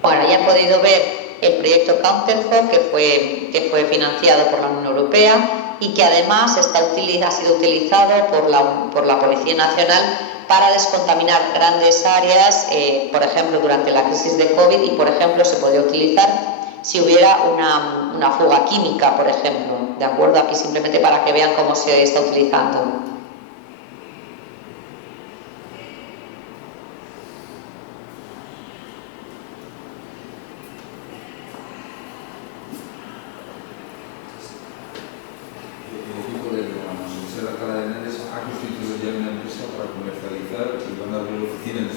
Bueno, ya han podido ver el proyecto Counterfo, que fue financiado por la Unión Europea y que además ha sido utilizado por la Policía Nacional para descontaminar grandes áreas, por ejemplo, durante la crisis de COVID, y, por ejemplo, se podría utilizar si hubiera una fuga química, por ejemplo. ¿De acuerdo? Aquí simplemente para que vean cómo se está utilizando. Alcalá de Henares ha constituido ya una empresa para comercializar y van a abrir oficina en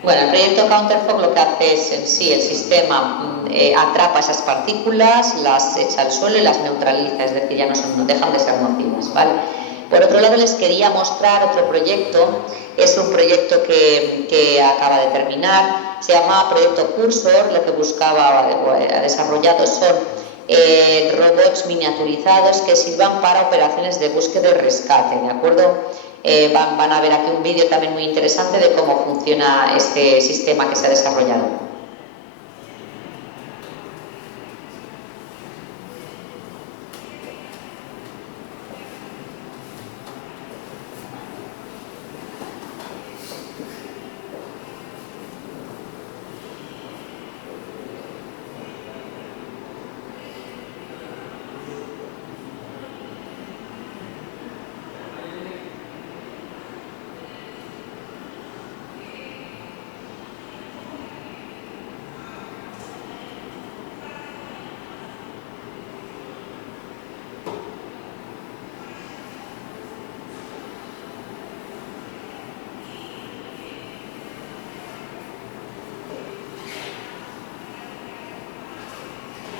Bueno, el proyecto Counterfog lo que hace es en sí el sistema atrapa esas partículas, las echa al suelo y las neutraliza, es decir, ya no dejan de ser nocivas, ¿vale? Por otro lado, les quería mostrar otro proyecto, es un proyecto que acaba de terminar, se llama Proyecto Cursor, lo que buscaba o ha desarrollado son robots miniaturizados que sirvan para operaciones de búsqueda y rescate, ¿de acuerdo? Van a ver aquí un vídeo también muy interesante de cómo funciona este sistema que se ha desarrollado.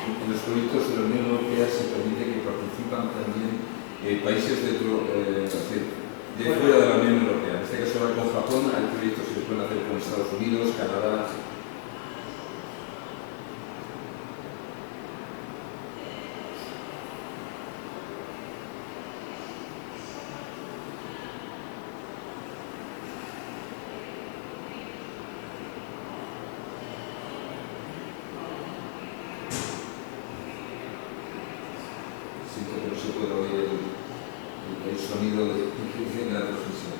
En los proyectos de la Unión Europea se permite que participan también países de fuera de la Unión Europea. En este caso ahora con Japón hay proyectos que se pueden hacer con Estados Unidos, Canadá. Siento que no se puede oír el sonido de la transmisión.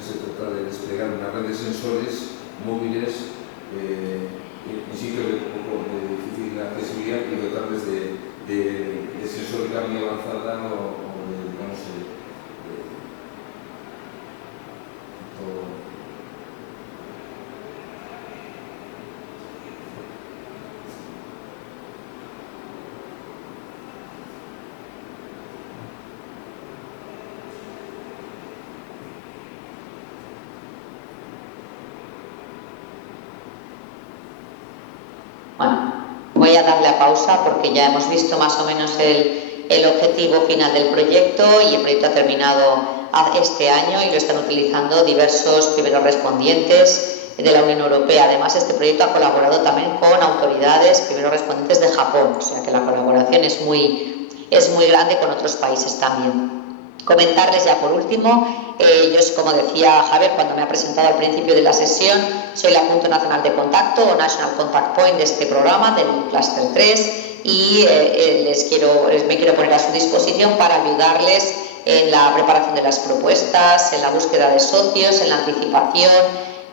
Se trata de desplegar una red de sensores móviles en sitios de difícil accesibilidad y dotarles de sensórica muy avanzada o de, digamos, Bueno, voy a darle a pausa porque ya hemos visto más o menos el objetivo final del proyecto y el proyecto ha terminado este año y lo están utilizando diversos primeros respondientes de la Unión Europea. Además, este proyecto ha colaborado también con autoridades universidades primero respondientes de Japón, o sea que la colaboración es muy grande con otros países también. Comentarles ya por último, yo, como decía Javier cuando me ha presentado al principio de la sesión, soy la punto nacional de contacto o National Contact Point de este programa, del Cluster 3, y me quiero poner a su disposición para ayudarles en la preparación de las propuestas, en la búsqueda de socios, en la anticipación,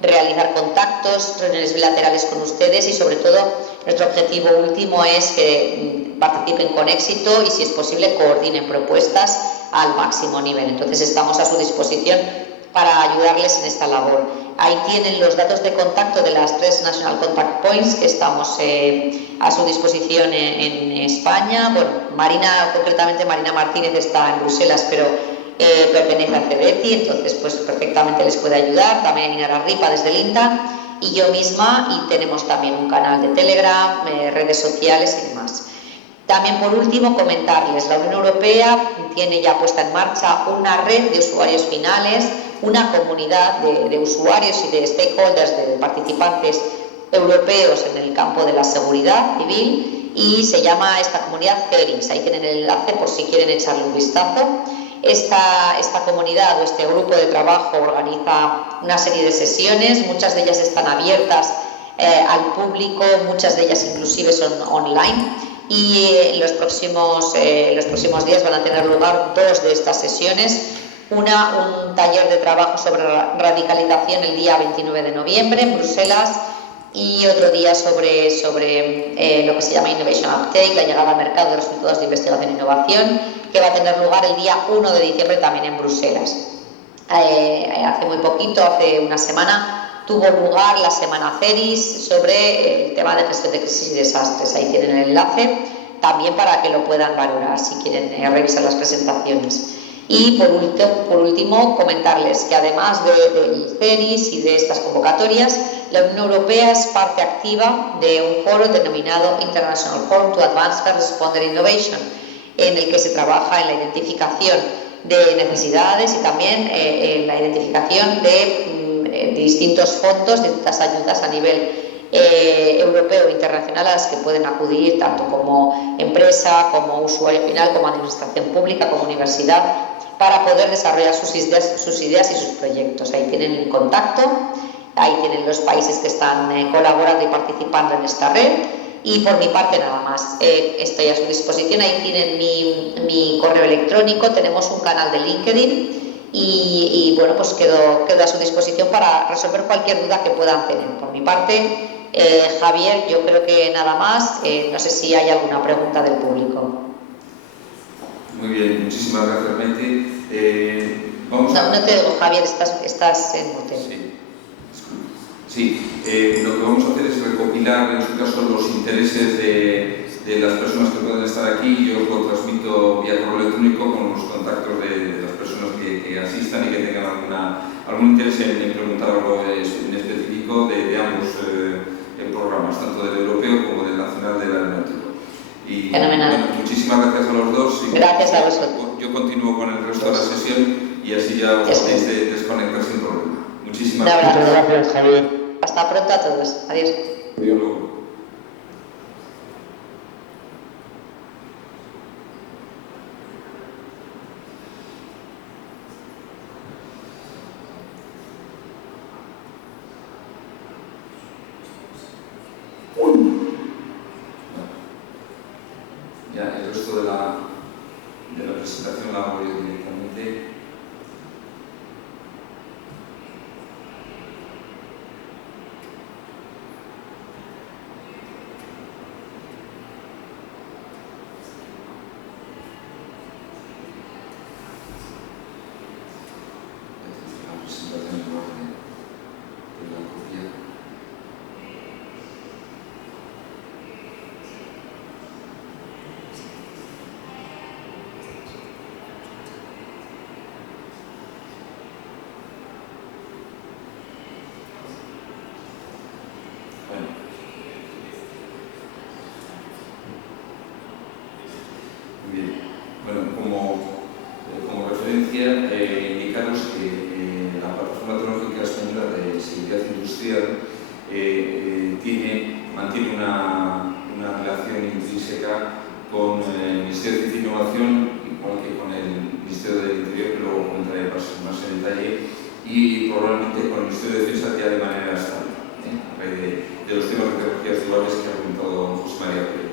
realizar contactos, reuniones bilaterales con ustedes y sobre todo nuestro objetivo último es que participen con éxito y si es posible coordinen propuestas al máximo nivel. Entonces estamos a su disposición para ayudarles en esta labor. Ahí tienen los datos de contacto de las 3 National Contact Points que estamos a su disposición en España. Bueno, concretamente Marina Martínez está en Bruselas, pero pertenece al CEDETI, entonces pues perfectamente les puede ayudar. También Inara Ripa desde el INTA y yo misma, y tenemos también un canal de Telegram, redes sociales y demás. También por último comentarles, la Unión Europea tiene ya puesta en marcha una red de usuarios finales, una comunidad de usuarios y de stakeholders, de participantes europeos en el campo de la seguridad civil y se llama esta comunidad CERIS. Ahí tienen el enlace por si quieren echarle un vistazo. Esta comunidad o este grupo de trabajo organiza una serie de sesiones, muchas de ellas están abiertas al público, muchas de ellas inclusive son online y en los próximos días van a tener lugar 2 de estas sesiones. Un taller de trabajo sobre radicalización el día 29 de noviembre en Bruselas y otro día sobre lo que se llama Innovation Uptake, la llegada al mercado de resultados de investigación e innovación, que va a tener lugar el día 1 de diciembre también en Bruselas. Hace muy poquito, hace una semana, tuvo lugar la semana CERIS sobre el tema de gestión de crisis y desastres. Ahí tienen el enlace también para que lo puedan valorar si quieren revisar las presentaciones. Y por último comentarles que además del CERIS y de estas convocatorias, la Unión Europea es parte activa de un foro denominado International Forum to Advance First Responder Innovation, en el que se trabaja en la identificación de necesidades y también en la identificación de distintos fondos, de distintas ayudas a nivel europeo e internacional a las que pueden acudir tanto como empresa, como usuario final, como administración pública, como universidad, para poder desarrollar sus ideas y sus proyectos. Ahí tienen el contacto, ahí tienen los países que están colaborando y participando en esta red. Y por mi parte nada más, estoy a su disposición, ahí tienen mi correo electrónico, tenemos un canal de LinkedIn y bueno, pues quedo a su disposición para resolver cualquier duda que puedan tener. Por mi parte, Javier, yo creo que nada más, no sé si hay alguna pregunta del público. Muy bien, muchísimas gracias, Maite. No te digo, Javier, estás en mute. Sí, lo que vamos a hacer es recopilar, en este caso, los intereses de las personas que pueden estar aquí y yo os lo transmito vía correo electrónico con los contactos de las personas que asistan y que tengan algún interés en preguntar algo en específico de ambos programas, tanto del europeo como del nacional del aeronáutico. Y fenomenal. Bueno, muchísimas gracias a los dos. Gracias a vosotros. Yo continúo con el resto de la sesión y así ya os podéis desconectar sin problema. Muchísimas gracias. Muchas gracias, Javier. Hasta pronto a todos. Adiós. Adiós luego. Ya el resto de la presentación la hago yo directamente. Bien. Bueno, como referencia, indicaros que la Plataforma Tecnológica Española de Seguridad Industrial mantiene una checa con el Ministerio de Ciencia e Innovación, igual que con el Ministerio del Interior, que luego comentaré más en detalle, y probablemente con el Ministerio de Defensa ya de manera estable, a raíz de los temas de tecnologías duales que ha comentado José María Pérez.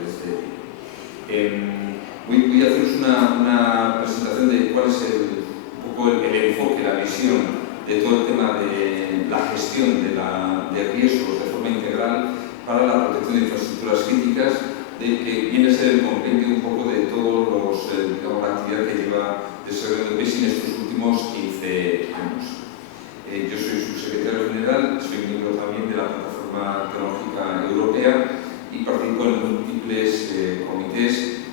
Voy a haceros una presentación de cuál es un poco el enfoque, la visión de todo el tema de la gestión de riesgos de forma integral para la protección de infraestructuras críticas, que viene a ser el compendio un poco de todos digamos, la actividad que lleva desarrollando PESI en estos últimos 15 años. Yo soy subsecretario general, soy miembro también de la Plataforma Tecnológica Europea y participo en múltiples comités,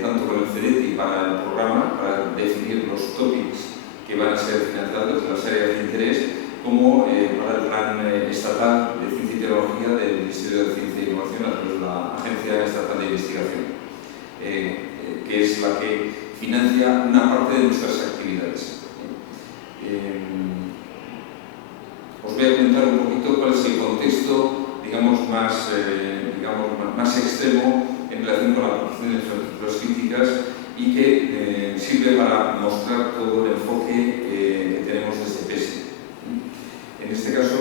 tanto con el CEDETI para el programa, para definir los topics que van a ser financiados en las áreas de interés, como para el plan estatal de ciencia y tecnología del Ministerio de Ciencia e Innovación a través de la Agencia Estatal de Investigación, que es la que financia una parte de nuestras actividades. Os voy a comentar un poquito cuál es el contexto, digamos, más extremo en relación con la protección de infraestructuras críticas y que sirve para mostrar todo el enfoque que tenemos desde PESI. En este caso,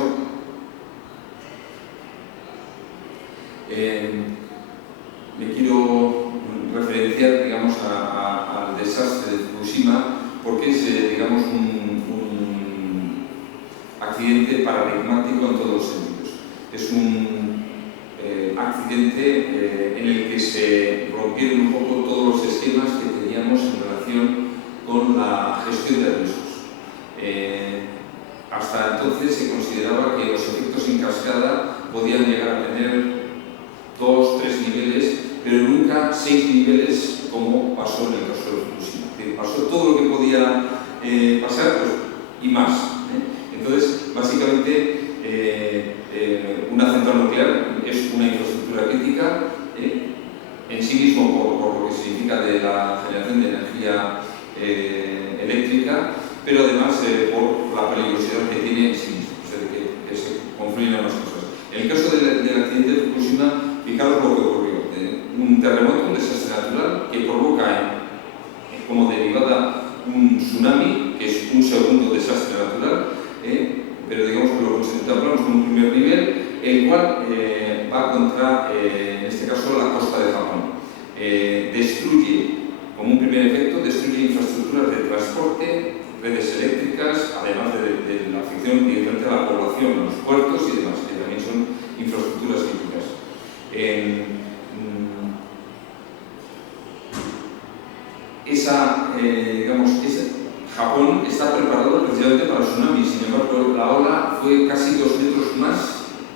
me quiero referenciar, digamos, al desastre de Fukushima, porque es, digamos, un accidente paradigmático en todos los sentidos. Es un accidente en el que se rompieron un poco todos los esquemas que teníamos en relación con la gestión de riesgos. Hasta entonces se consideraba que los efectos en cascada podían llegar a tener 2, 3 niveles, pero nunca 6 niveles como pasó en el caso de Fukushima. Pasó todo lo que podía pasar, pues, y más. Entonces, básicamente, una central nuclear es una infraestructura crítica en sí mismo por lo que significa de la generación de energía eléctrica, pero además por la peligrosidad que tiene en sí mismo, o sea, que se confluyen ambas cosas. En el caso del accidente de Fukushima, fijaros lo que ocurrió. Un terremoto, un desastre natural, que provoca como derivada un tsunami, que es un segundo desastre natural, pero digamos que lo contemplamos como un primer nivel, el cual va contra, en este caso, la costa de Japón. Destruye, como un primer efecto, destruye infraestructuras de transporte, redes eléctricas, además de la afección directamente a la población, los puertos y demás, que también son infraestructuras críticas. Japón está preparado precisamente para el tsunami, sin embargo, la ola fue casi 2 metros más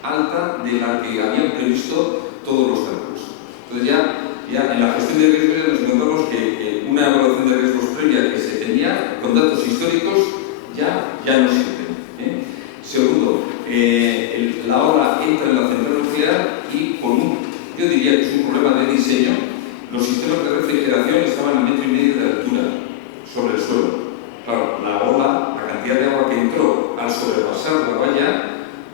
alta de la que habían previsto todos los cálculos. Entonces ya en la gestión de riesgos nos encontramos que una evaluación de riesgos previa que se tenía con datos históricos ya no sirve. Segundo, la ola entra en la central nuclear y yo diría que es un problema de diseño. Los sistemas de refrigeración estaban a 1,5 metros de altura sobre el suelo. Claro, la ola, la cantidad de agua que entró al sobrepasar la valla,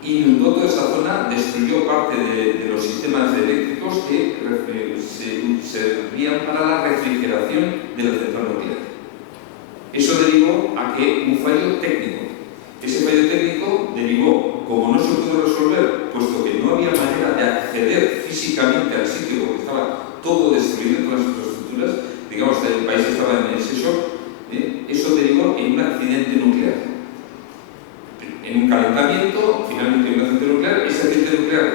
inundó toda esa zona, destruyó parte de los sistemas eléctricos que servían para la refrigeración de la central nuclear. Eso derivó a que un fallo técnico. Ese fallo técnico derivó, como no se pudo resolver, puesto que no había manera de acceder físicamente al sitio porque estaba todo destruido, todas las infraestructuras, digamos que el país estaba en ese shock, eso derivó en un accidente nuclear. En un calentamiento, finalmente en un accidente nuclear. Ese accidente nuclear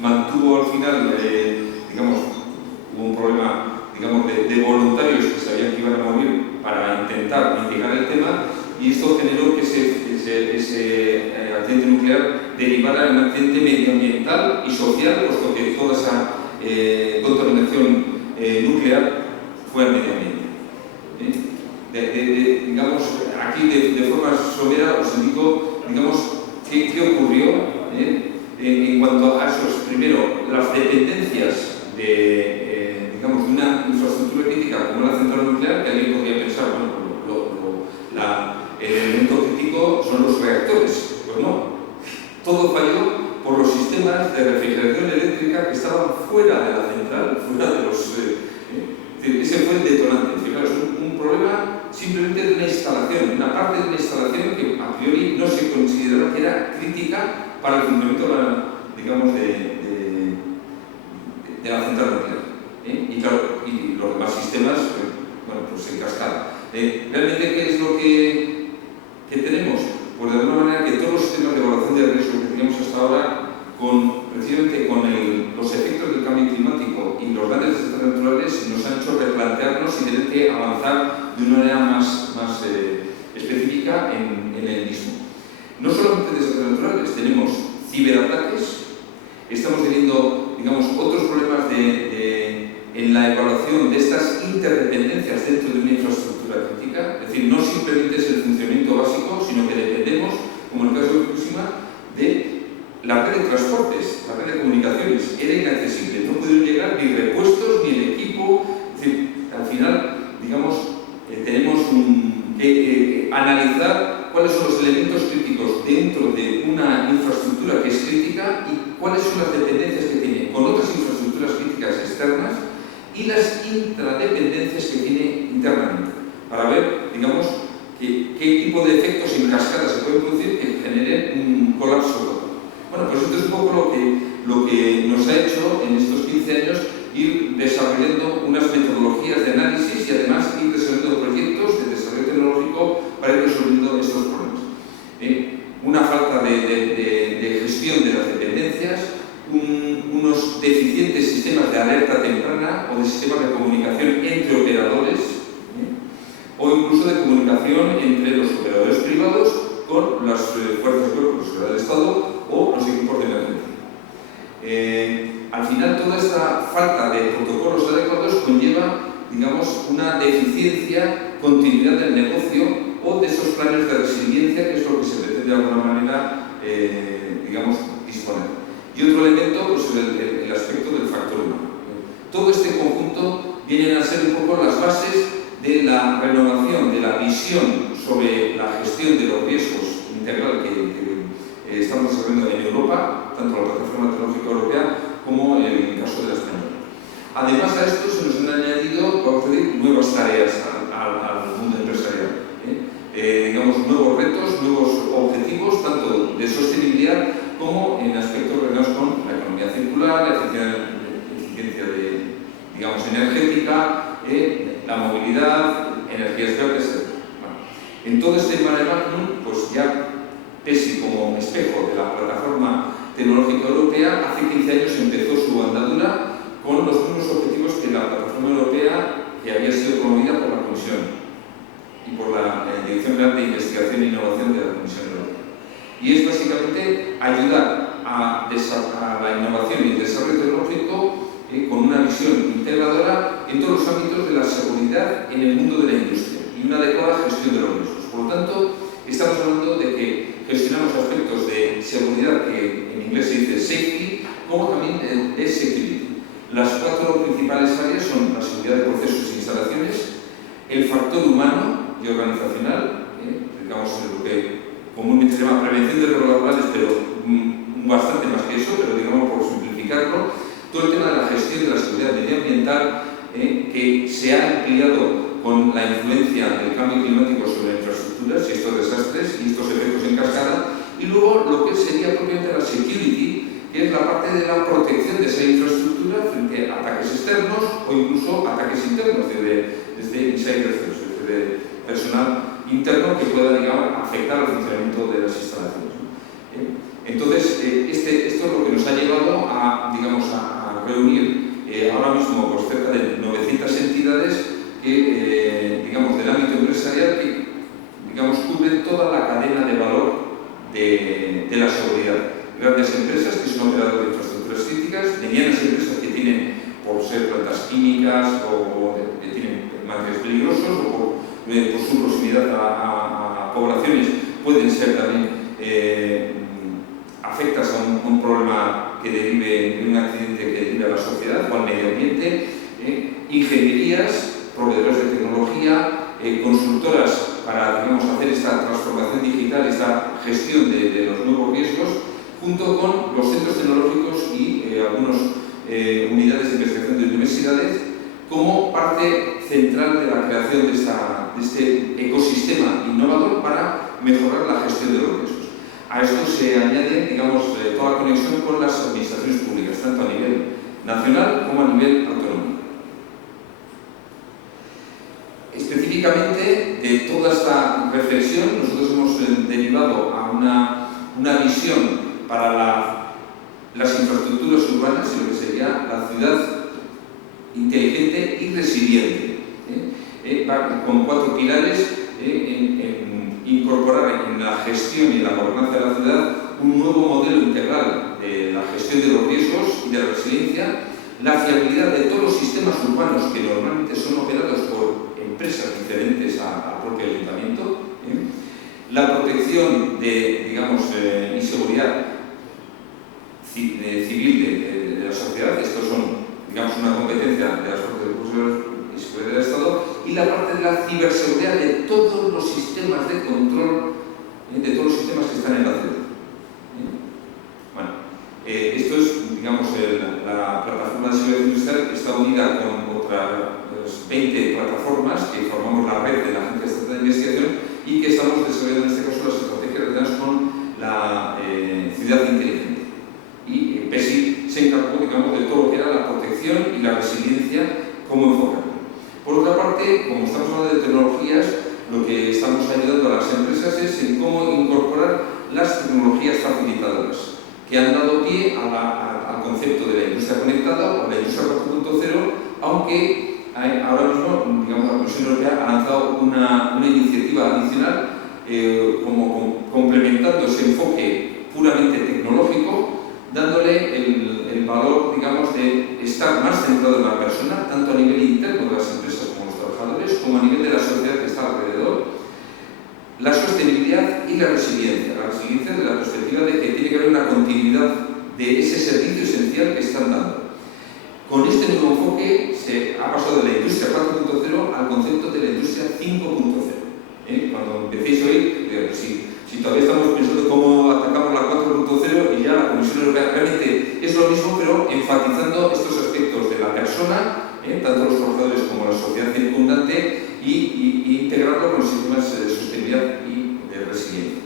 mantuvo al final, digamos, hubo un problema, digamos, de voluntarios que sabían que iban a morir para intentar mitigar el tema, y esto generó que ese accidente nuclear derivara en un accidente medioambiental y social, puesto que toda esa contaminación nuclear fue al medio ambiente. Digamos, aquí de forma somera os indico, digamos, qué ocurrió en cuanto a esos, primero, las dependencias digamos, de una infraestructura crítica como la central nuclear, que alguien podría pensar, bueno, el elemento crítico son los reactores. Pues no, todo falló por los sistemas de refrigeración eléctrica que estaban fuera de la central, fuera de los de la central nuclear. Y claro, y los demás sistemas, bueno, pues en cascada. Realmente, ¿qué es lo que tenemos? Pues de alguna manera que todos los sistemas de evaluación de riesgo que teníamos hasta ahora, precisamente con los efectos del cambio climático y los grandes desastres naturales, nos han hecho replantearnos y tener que avanzar de una manera más específica en el mismo. No solamente desastres naturales, tenemos ciberataques, estamos teniendo, digamos, otros problemas en la evaluación de estas interdependencias dentro de una infraestructura crítica, es decir, no simplemente es el funcionamiento básico, sino que dependemos, como en el caso de Fukushima, de la red de transportes, la red de comunicaciones. Era inaccesible, no pudieron llegar ni repuestos ni el equipo, es decir, al final, digamos, tenemos que analizar cuáles son los elementos críticos dentro de una infraestructura que es crítica y cuáles son las dependencias que tiene con otras infraestructuras críticas externas y las intradependencias que tiene internamente, para ver, digamos, qué tipo de efectos en cascada se pueden producir que generen un colapso total. Bueno, pues esto es un poco lo que nos ha hecho en estos 15 años ir desarrollando unas metodologías de análisis y además ir desarrollando proyectos de desarrollo tecnológico para ir resolviendo estos problemas. Una falta de gestión de las dependencias, unos deficientes sistemas de alerta temprana o de sistemas de comunicación entre operadores, o incluso de comunicación entre los operadores privados con las fuerzas y cuerpos del Estado o los equipos de emergencia. Al final, toda esta falta de protocolos adecuados conlleva, digamos, una deficiencia, continuidad del negocio o de esos planes de resiliencia, que es lo que se pretende de alguna manera, digamos, disponer. Y otro elemento, pues el aspecto del factor humano. Todo este conjunto vienen a ser un poco las bases de la renovación, de la visión sobre la gestión de los riesgos integral que estamos desarrollando en Europa, tanto la Plataforma Tecnológica Europea como en el caso de la española. Además a esto se nos han añadido, vamos a decir, nuevas tareas al mundo empresarial. Digamos, nuevos retos, nuevos objetivos, tanto de sostenibilidad como en aspectos relacionados con la economía circular, la eficiencia digamos, energética, la movilidad, energías verdes, etc. Bueno, en todo este mare magnum, pues ya PESI como espejo de la Plataforma Tecnológica Europea, hace 15 años empezó su andadura con los mismos objetivos que la Plataforma Europea, que había sido promovida por la Comisión y por la Dirección General de Investigación e Innovación de la Comisión Europea. Y es básicamente ayudar a la innovación y el desarrollo tecnológico con una visión integradora en todos los ámbitos de la seguridad en el mundo de la industria y una adecuada gestión de los riesgos. Por lo tanto, estamos hablando de que gestionamos aspectos de seguridad que en inglés se dice safety, como también de security. Las cuatro principales áreas son la seguridad de procesos e instalaciones, el factor humano y organizacional, digamos lo que comúnmente se llama prevención de riesgos laborales, pero bastante más que eso, pero digamos por simplificarlo, todo el tema de la gestión de la seguridad medioambiental que se ha ampliado con la influencia del cambio climático sobre infraestructuras y estos desastres y estos efectos en cascada, y luego lo que sería propiamente la security, que es la parte de la protección de esa infraestructura frente a ataques externos o incluso ataques internos, desde insiders, desde personal interno que pueda, digamos, afectar al funcionamiento de las instalaciones. Entonces, esto es lo que nos ha llevado a, digamos, a reunir ahora mismo pues, cerca de 900 entidades que, digamos, del ámbito empresarial que, digamos, cubren toda la cadena de valor de la seguridad. Grandes empresas que son operadoras de infraestructuras críticas, medianas empresas que tienen, por ser plantas químicas o que tienen materiales peligrosos o por su proximidad a poblaciones, pueden ser también afectas a un problema que derive de un accidente que derive a la sociedad o al medio ambiente, ingenierías, proveedores de tecnología, consultoras para, digamos, hacer esta transformación digital, esta gestión de los nuevos riesgos, junto con los centros tecnológicos y algunas unidades de investigación de universidades, como parte central de la creación de este ecosistema innovador para mejorar la gestión de los riesgos. A esto se añade, digamos, toda la conexión con las administraciones públicas, tanto a nivel nacional como a nivel autonómico. Específicamente, de toda esta reflexión, nosotros hemos derivado a una visión para las infraestructuras urbanas en lo que sería la ciudad inteligente y resiliente, con 4 pilares, en incorporar en la gestión y la gobernanza de la ciudad un nuevo modelo integral de la gestión de los riesgos y de la resiliencia, la fiabilidad de todos los sistemas urbanos que normalmente son operados por empresas diferentes al propio ayuntamiento, la protección y seguridad civil de la sociedad. Estos son, digamos, una competencia de las fuerzas de recursos y seguridad del Estado, y la parte de la ciberseguridad de todos los sistemas de control, de todos los sistemas que están en la ciudad. Bueno, esto es, digamos, la plataforma de seguridad industrial, está unida con otras 20 plataformas que formamos la red de la Agencia Estatal de Investigación y que estamos desarrollando en este caso las estrategias relacionadas con la ciudad inteligente. Y PESI se encargó, digamos, de todo lo que era la protección y la resiliencia, cómo enfocarlo. Por otra parte, como estamos hablando de tecnologías, lo que estamos ayudando a las empresas es en cómo incorporar las tecnologías facilitadoras, que han dado pie al concepto de la industria conectada o la industria 4.0, aunque ahora mismo, digamos, la Comisión Europea ha lanzado una iniciativa adicional como complementando ese enfoque puramente tecnológico, dándole el valor, digamos, de estar más centrado en la persona, tanto a nivel interno de las empresas como los trabajadores, como a nivel de la sociedad que está alrededor, la sostenibilidad y la resiliencia. La resiliencia desde la perspectiva de que tiene que haber una continuidad de ese servicio esencial que están dando. Con este nuevo enfoque se ha pasado de la industria 4.0 al concepto de la industria 5.0. Cuando empecéis hoy, si todavía estamos pensando cómo atacamos la 4.0 y ya la Comisión Europea realmente es lo mismo, pero enfatizando estos aspectos de la persona, tanto los trabajadores como la sociedad circundante, y integrarlo con los sistemas de sostenibilidad y de resiliencia.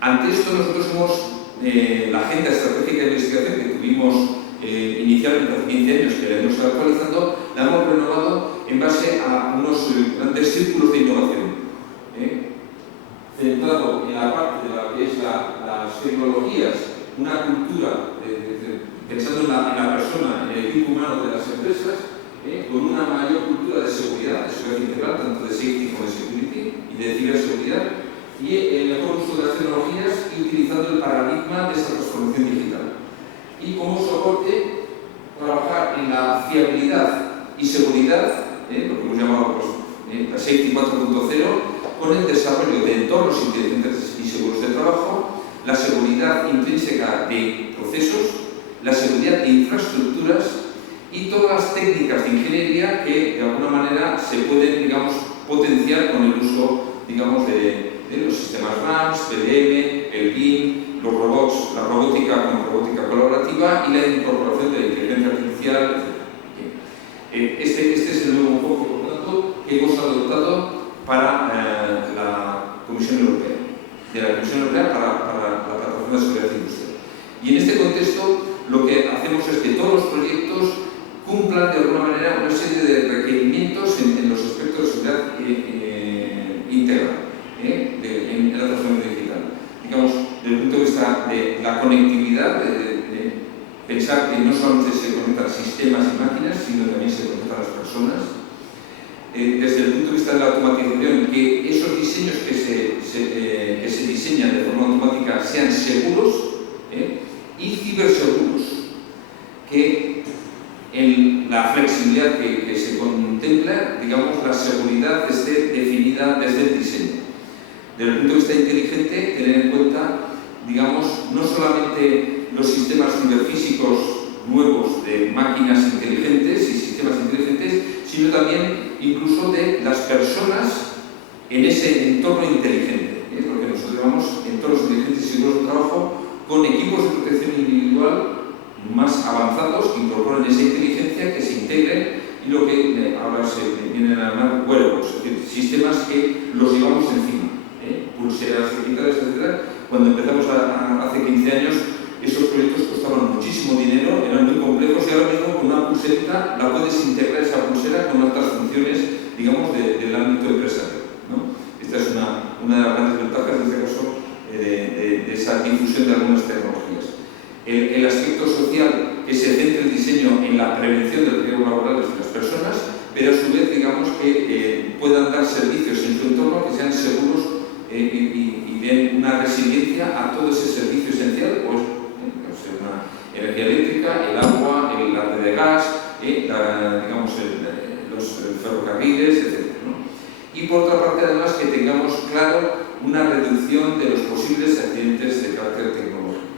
Ante esto nosotros la Agenda Estratégica de Investigación que tuvimos inicialmente hace 15 años, que la hemos ido actualizando, la hemos renovado en base a unos grandes círculos de innovación, centrado en la parte de lo que es las tecnologías, una cultura, pensando en la persona, en el equipo humano de las empresas, con una mayor cultura de seguridad integral, tanto de safety como de security y de ciberseguridad, y el mejor uso de las tecnologías y utilizando el paradigma de esta transformación digital. Y como soporte, trabajar en la fiabilidad y seguridad, lo que hemos llamado la Safety 4.0, con el desarrollo de entornos inteligentes y seguros de trabajo, la seguridad intrínseca de procesos, la seguridad de infraestructuras y todas las técnicas de ingeniería que de alguna manera se pueden, digamos, potenciar con el uso, digamos, de los sistemas RAMS, PDM, el BIM, los robots, la robótica como robótica colaborativa y la incorporación de la inteligencia artificial, etc. Este es el nuevo enfoque, por tanto, que hemos adoptado para la Comisión Europea, para la plataforma de seguridad industrial. Y en este contexto, lo que hacemos es que todos los proyectos cumplan de alguna manera una serie de requerimientos en los aspectos de seguridad integral, en la transformación digital. Digamos, desde el punto de vista de la conectividad, de pensar que no solamente se conectan sistemas y máquinas, sino también se conectan las personas. Desde el punto de vista de la automatización, que esos diseños que se diseñan de forma automática sean seguros y ciberseguros, que en la flexibilidad que se contempla, digamos, la seguridad esté definida desde el diseño. Desde el punto de vista inteligente, tener en cuenta, digamos, no solamente los sistemas ciberfísicos nuevos de máquinas inteligentes y sistemas inteligentes, sino también incluso de las personas en ese entorno inteligente, lo que nosotros llamamos entornos inteligentes y seguros de trabajo, con equipos de protección individual más avanzados que incorporan esa inteligencia, que se integren y lo que ahora se vienen a llamar wearables, es decir, sistemas que los llevamos encima, pulseras digitales, etc. Cuando empezamos hace 15 años, esos proyectos costaban muchísimo dinero, eran muy complejos y ahora tecnológica la puedes integrar esa pulsera con otras funciones, digamos, del ámbito empresarial, ¿no? Esta es una de las grandes ventajas, en este caso, de esa difusión de algunas tecnologías. El aspecto social, que se centre el diseño en la prevención de los riesgos laborales de las personas, pero a su vez, digamos, que puedan dar servicios en su entorno que sean seguros y den una resiliencia a todo ese servicio esencial, pues, una energía eléctrica, el agua, la red de gas, digamos, los ferrocarriles, etc., ¿no? Y por otra parte, además, que tengamos claro una reducción de los posibles accidentes de carácter tecnológico.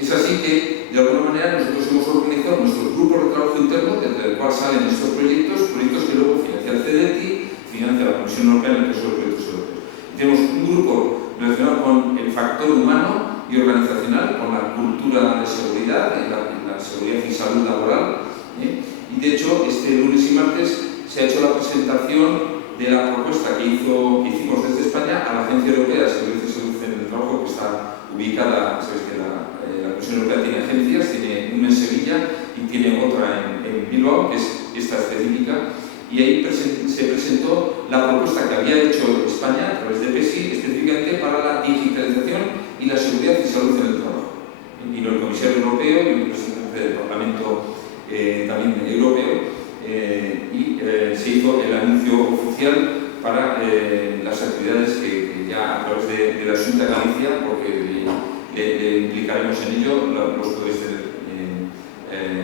Es así que, de alguna manera, nosotros hemos organizado nuestros grupos de trabajo interno, desde el cual salen estos proyectos que luego financia el CEDETI, financia la Comisión Europea en el caso de los proyectos europeos. Tenemos un grupo relacionado con el factor humano y organizacional, con la cultura de seguridad, la seguridad y salud laboral. Y de hecho, este lunes y martes se ha hecho la presentación de la propuesta que hicimos desde España a la Agencia Europea de Seguridad y Salud en el Trabajo, que está ubicada, sabéis que la Comisión Europea tiene agencias, tiene una en Sevilla y tiene otra en Bilbao, que es esta específica, y ahí se presentó la propuesta que había hecho España a través de PESI, específicamente para la digitalización y la seguridad y salud en el trabajo. Y el comisario europeo y el presidente del Parlamento también europeo, y se hizo el anuncio oficial para las actividades que ya a través de la Xunta de Galicia, porque le implicaremos en ello, los podéis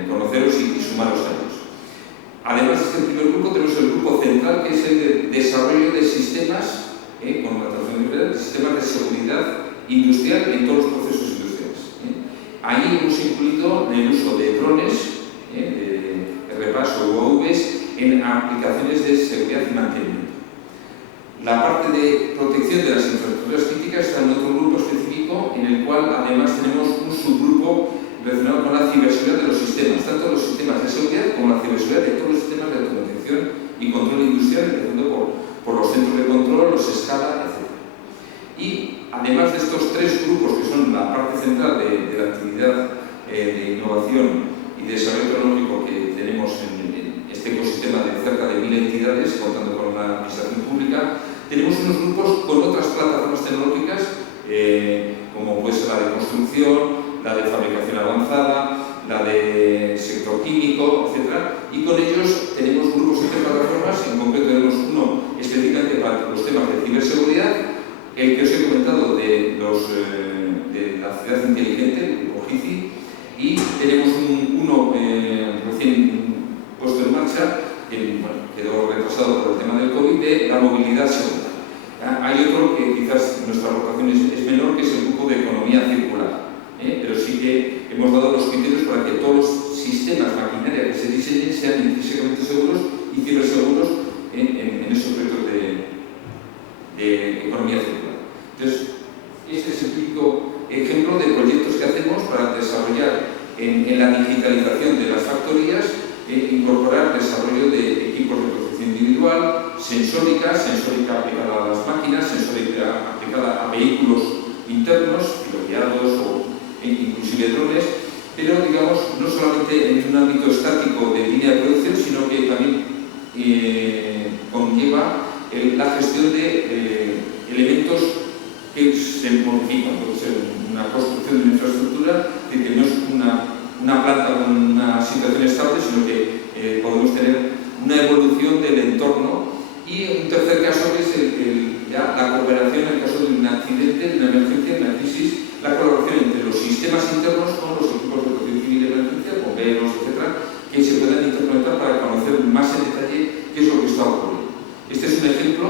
conoceros y sumaros a ellos. Además de este primer grupo, tenemos el grupo central, que es el de desarrollo de sistemas, con la traducción de sistemas de seguridad industrial en todos los procesos industriales. Ahí hemos incluido el uso de drones, de repaso UAVs, en aplicaciones de seguridad y mantenimiento. La parte de protección de las infraestructuras críticas está en otro grupo específico, en el cual además tenemos un subgrupo relacionado con la ciberseguridad de los sistemas, tanto los sistemas de seguridad como la ciberseguridad de todos los sistemas de automatización y control industrial, empezando por los centros de control, los escala, etc. Y además de estos tres grupos, que son la parte central de la actividad de innovación y de desarrollo tecnológico que tenemos en este ecosistema de cerca de 1000 entidades, contando con la administración pública, tenemos unos grupos con otras plataformas tecnológicas, como puede ser la de construcción, la de fabricación avanzada, la de sector químico, etc. Y con ellos tenemos grupos de plataformas, en concreto tenemos uno específicamente para los temas de ciberseguridad, el que os he comentado de la ciudad inteligente, el grupo GICI, y tenemos uno recién puesto en marcha, que quedó retrasado por el tema del COVID, de la movilidad segura. Hay otro que quizás nuestra aportación es menor, que es el grupo de economía circular. Pero sí que hemos dado los criterios para que todos los sistemas, maquinaria que se diseñen, sean intrínsecamente seguros y ciberseguros en esos proyectos de economía circular. Entonces, este es el típico ejemplo de proyectos que hacemos para desarrollar en la digitalización de las factorías, incorporar desarrollo de equipos de protección individual, sensórica aplicada a las máquinas, sensórica aplicada a vehículos internos, piloteados o inclusive drones, pero digamos no solamente en un ámbito estático de línea de producción, sino que también conlleva la gestión de elementos que se modifican. Puede ser una construcción de una infraestructura que no es una planta con una situación estable, sino que podemos tener una evolución del entorno. Y un tercer caso que es ya la cooperación en el caso de un accidente, de una emergencia, de una crisis, la colaboración entre los sistemas internos con los equipos de protección civil de emergencia, bomberos, etc., que se puedan interconectar para conocer más en detalle qué es lo que está ocurriendo. Este es un ejemplo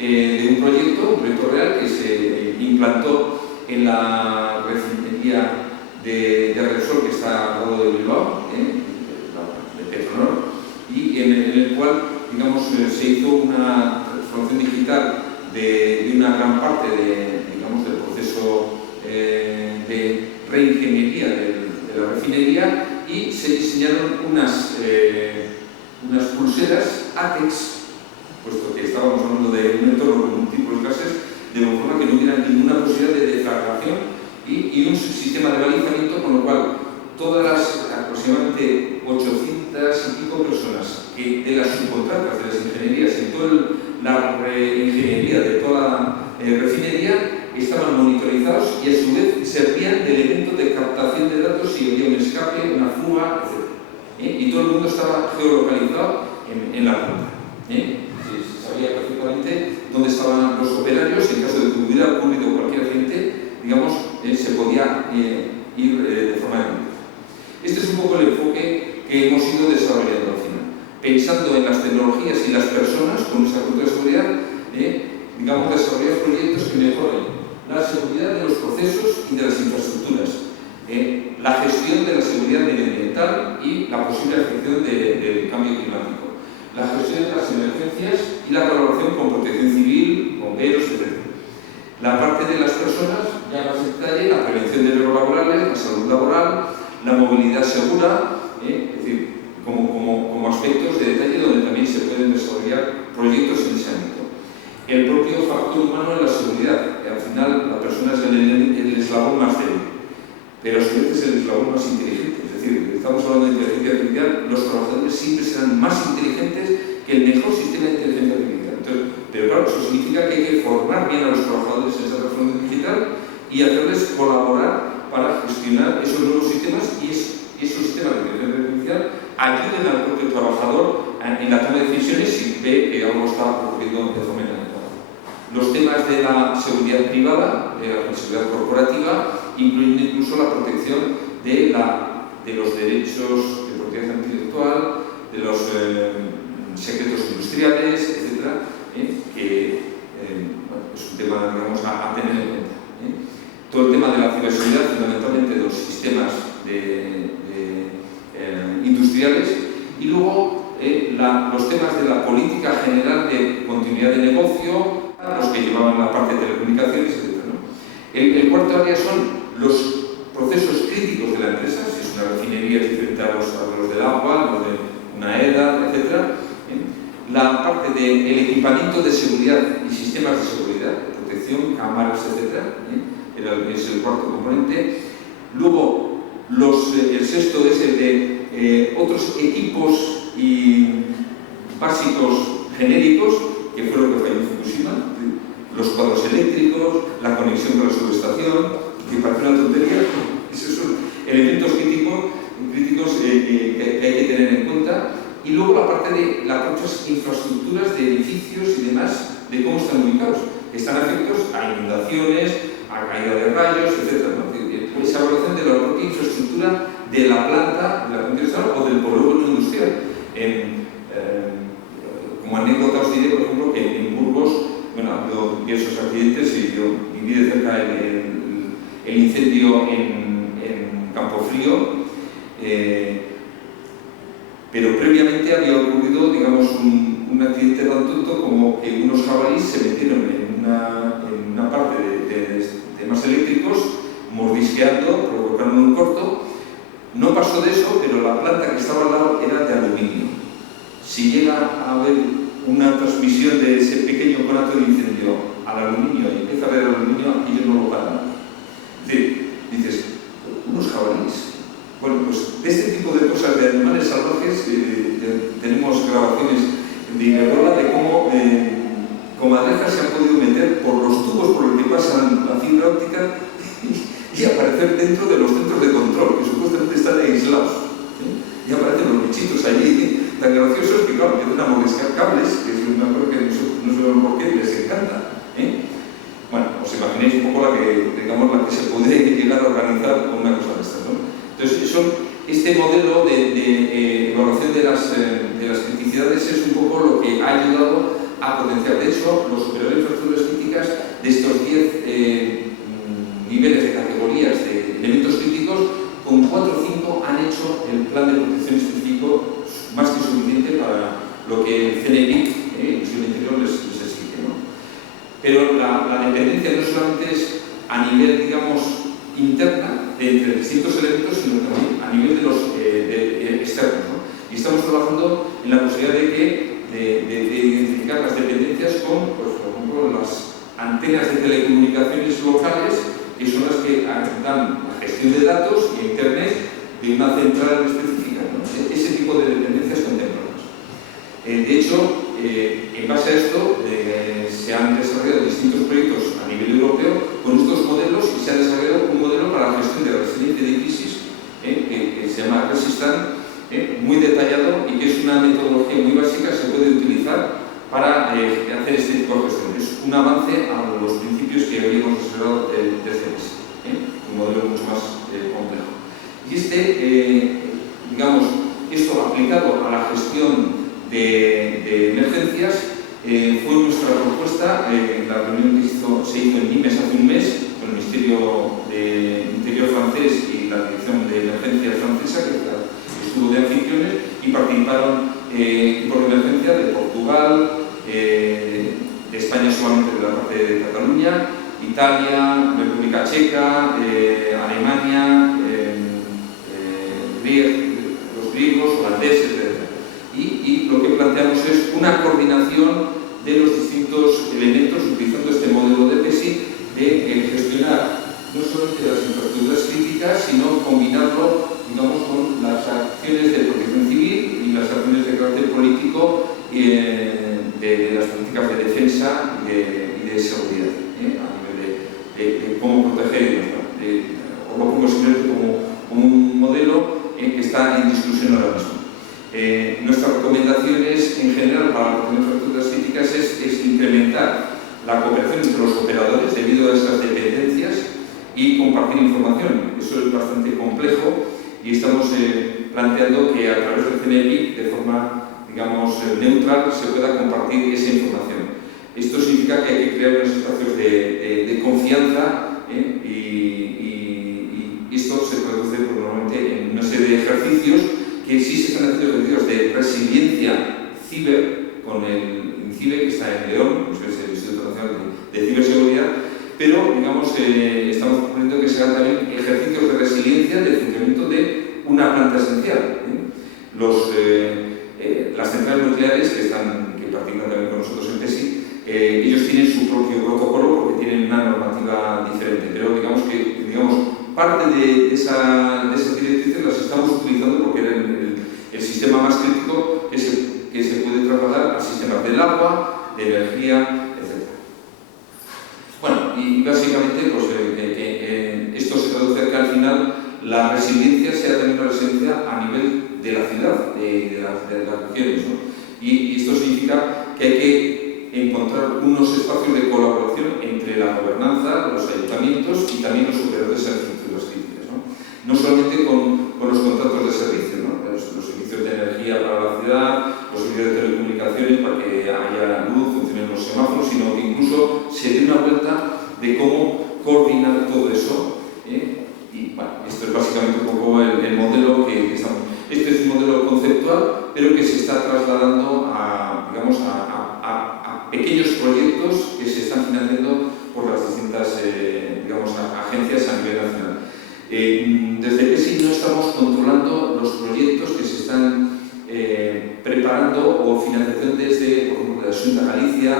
de un proyecto real que se implantó en la refinería de Repsol, que está al lado de Bilbao, de Petronor, y en el cual, digamos, se hizo una transformación digital de una gran parte del proceso de reingeniería de la refinería, y se diseñaron unas pulseras ATEX, puesto que estábamos hablando de un entorno con múltiples gases, de forma que no hubiera ninguna posibilidad de deflagración, y un sistema de balizamiento, con lo cual todas las aproximadamente 800 tipo de personas que de las subcontratas, de las ingenierías, en toda la ingeniería de toda la refinería, estaban monitorizados y a su vez servían de elemento de captación de datos si había un escape, una fuga, etc. Y todo el mundo estaba geolocalizado en la planta. Se sabía perfectamente dónde estaban los operarios. En caso de que hubiera ocurrido cualquier accidente, digamos, se podía ir de forma inmediata. Este es un poco el enfoque que hemos ido desarrollando al final, pensando en las tecnologías y las personas con nuestra cultura de seguridad, digamos, desarrollar proyectos que mejoren la seguridad de los procesos y de las infraestructuras, la gestión de la seguridad medioambiental y la posible afección del cambio climático, la gestión de las emergencias y la colaboración con protección civil, bomberos, etc. La parte de las personas, ya más en detalle, la prevención de riesgos laborales, la salud laboral, la movilidad segura, es decir, como aspectos de detalle donde también se pueden desarrollar proyectos en ese ámbito. El propio factor humano en la seguridad, que al final la persona es el eslabón más débil, pero a su vez es el eslabón más inteligente. Es decir, estamos hablando de inteligencia artificial, los trabajadores siempre serán más inteligentes que el mejor sistema de inteligencia artificial. Entonces, pero claro, eso significa que hay que formar bien a los trabajadores en esa transformación digital y hacerles colaborar para gestionar esos nuevos sistemas y esos sistemas de inteligencia artificial ayuden al propio trabajador en la toma de decisiones si ve que algo está ocurriendo de forma inadecuada. Los temas de la seguridad privada, de la seguridad corporativa, incluyendo incluso la protección de los derechos de propiedad intelectual, de los secretos industriales, etc., que es un tema, digamos, a tener en cuenta. Todo el tema de la ciberseguridad, fundamentalmente de los sistemas industriales, y luego los temas de la política general de continuidad de negocio, los que llevaban la parte de telecomunicaciones, etc., ¿no? El cuarto área son los procesos críticos de la empresa, si es una refinería diferente a los del agua, los de una EDA, etc. La parte del equipamiento de seguridad y sistemas de seguridad, de protección, cámaras, etc. Es el cuarto componente. Luego, el sexto es el de otros equipos básicos genéricos, que fue lo que falló en Fukushima, los cuadros eléctricos, la conexión con la subestación, que parece una tontería, esos son elementos críticos que hay que tener en cuenta. Y luego la parte de las propias infraestructuras de edificios y demás, de cómo están ubicados, que están afectos a inundaciones, a caída de rayos, etc., ¿no? Esa evaluación de la propia infraestructura de la planta, de la planta industrial o del polígono industrial. Como anécdota os diré, por ejemplo, que en Burgos, bueno, ha habido diversos accidentes y yo viví de cerca el incendio en Campofrío, pero previamente había ocurrido, digamos, un accidente tan tonto como que unos jabalíes se metieron en una parte de temas eléctricos, mordisqueando, provocaron un corto. No pasó de eso, pero la planta que estaba al lado era de aluminio. Si llega a haber una transmisión de ese pequeño conato de incendio al aluminio y empieza a ver el aluminio, ellos no lo paran. Es decir, dices, unos jabalíes. Bueno, pues de este tipo de cosas, de animales salvajes, tenemos grabaciones de Iberdrola de cómo comadrejas se han podido meter por los tubos por los que pasan la fibra óptica y aparecer dentro de los centros de control, que supuestamente están aislados. Y aparecen los bichitos allí tan graciosos que, claro, empiezan a mordiscar cables, que es una cosa que no sabemos por qué les encanta. Bueno, os imagináis un poco la que se puede llegar a organizar con una cosa de estas, ¿no? Entonces, este modelo de evaluación de las criticidades es un poco lo que ha ayudado a potenciar. De hecho, los superiores de infraestructuras críticas, de estos 10 niveles de categorías de elementos críticos, con 4 o 5 han hecho el plan de protección específico más que suficiente para lo que el CNMIC, el Ministerio del Interior, les exige, ¿no? Pero la dependencia no solamente es a nivel, digamos, interna, entre distintos elementos, sino también a nivel de los externos, ¿no? Y estamos trabajando en la posibilidad de identificar las dependencias con, pues, por ejemplo, las antenas de telecomunicaciones locales, que son las que dan la gestión de datos y Internet de una central específica, ¿no? Ese tipo de dependencias contempladas. De hecho, en base a esto, se han desarrollado distintos proyectos a nivel europeo con estos modelos y se ha desarrollado un modelo para la gestión de la resiliencia de crisis que se llama Resistant, muy detallado y que es una metodología muy básica, se puede utilizar para hacer este tipo de gestión. Es un avance a los principios que habíamos observado del CES, un modelo mucho más complejo. Y digamos, esto aplicado a la gestión de emergencias fue nuestra propuesta en la reunión que se hizo en Nimes hace un mes con el Ministerio de Interior francés y la Dirección de Emergencias francesa, que estuvo de anfitriones, y participaron por emergencia de Portugal, de España solamente de la parte de Cataluña, Italia, República Checa, Alemania, los griegos, holandeses, etc. Y lo que planteamos es una coordinación de los distintos elementos utilizando este modelo de PESI de gestionar no solamente las infraestructuras críticas, sino combinarlo, digamos, con las acciones de protección civil y las acciones de carácter político de las políticas de defensa y de seguridad, a nivel de cómo proteger. Os lo pongo simplemente como un modelo que está en discusión ahora mismo. Nuestras recomendaciones en general para las infraestructuras críticas es incrementar la cooperación entre los operadores debido a esas dependencias y compartir información. Eso es bastante complejo y estamos planteando que a través del CNEPIC, de forma, digamos, neutral, se pueda compartir esa información. Esto significa que hay que crear unos espacios de confianza y esto se traduce normalmente en una serie de ejercicios que sí se están haciendo ejercicios de resiliencia ciber con el INCIBE, que está en León, que es el Instituto Nacional de Ciberseguridad, pero digamos, estamos proponiendo que se hagan también ejercicios de resiliencia del funcionamiento de una planta esencial. Las centrales nucleares que participan también con nosotros en PESI, ellos tienen su propio protocolo porque tienen una normativa diferente, pero digamos que parte de esas directrices las estamos utilizando porque era el sistema más crítico que se puede trasladar al sistema del agua, de energía, etc. Bueno, y básicamente pues, esto se traduce a que al final la resiliencia sea también una resiliencia a nivel de la ciudad, de las regiones, ¿no? Y esto significa que hay que encontrar unos espacios de colaboración entre la gobernanza, los ayuntamientos y también los operadores de infraestructuras críticas, no solamente con los contratos de servicio, ¿no? Los servicios de energía para la ciudad, los servicios de telecomunicaciones para que haya luz, funcionen los semáforos, sino que incluso se dé una vuelta de cómo coordinar todo eso. Y bueno, esto es básicamente un poco el modelo que estamos. Este es un modelo conceptual, pero que se está trasladando a pequeños proyectos que se están financiando por las distintas agencias a nivel nacional. Desde PESI no estamos controlando los proyectos que se están preparando o financiación desde, por ejemplo, de la Xunta Galicia.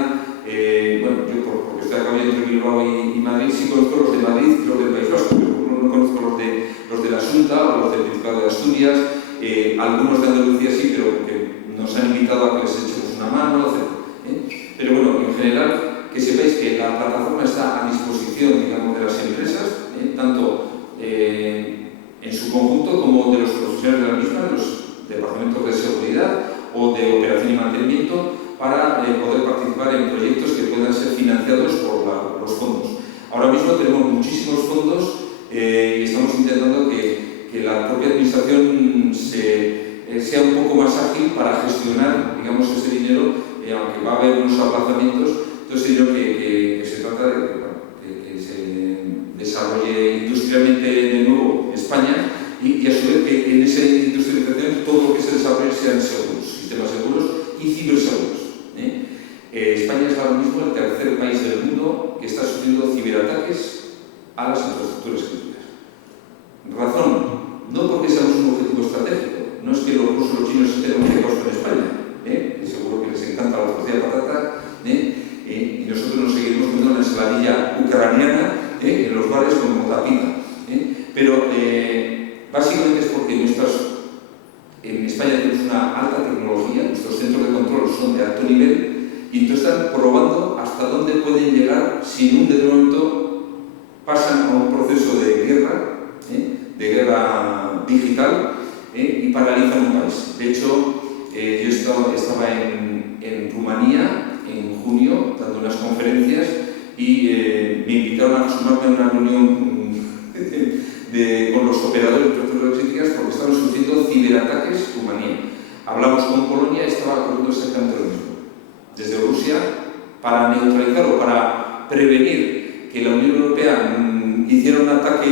Yo porque estoy acá entre Bilbao y Madrid, sí conozco los de Madrid y los del País Vasco, pero no conozco los de la Xunta o los del Principado de Asturias. Algunos de Andalucía sí, pero que nos han invitado a que les echemos una mano, etc. Pero bueno, en general, que sepáis que la plataforma está a disposición, digamos, de las empresas, tanto en su conjunto como de los profesionales de la misma, de los departamentos de seguridad o de operación y mantenimiento, para poder participar en proyectos que puedan ser financiados por los fondos. Ahora mismo tenemos muchísimos fondos y estamos intentando que la propia administración sea un poco más ágil para gestionar, digamos, ese dinero, aunque va a haber unos aplazamientos. Entonces, yo que se trata de que se desarrolle industrialmente de nuevo España y a su vez que en esa industrialización todo lo que se desarrolle sean seguros, sistemas seguros y ciberseguros. España es ahora mismo el tercer país del mundo que está sufriendo ciberataques a las infraestructuras críticas. Razón, no porque seamos un objetivo estratégico, no es que los rusos o los chinos estén obcecados con España, y seguro que les encanta la tortilla de patata, y nosotros nos seguiremos comiendo la ensaladilla ucraniana en los bares como tapita. España tenemos una alta tecnología, nuestros centros de control son de alto nivel y entonces están probando hasta dónde pueden llegar si en un determinado momento pasan a un proceso de guerra digital y paralizan un país. De hecho, yo estaba en Rumanía en junio dando unas conferencias y me invitaron a sumarme a una reunión con los operadores de infraestructuras críticas porque estaban sufriendo ciberataques en Rumanía. Hablamos con Polonia y estaba ocurriendo exactamente lo mismo. Desde Rusia, para neutralizar o para prevenir que la Unión Europea hiciera un ataque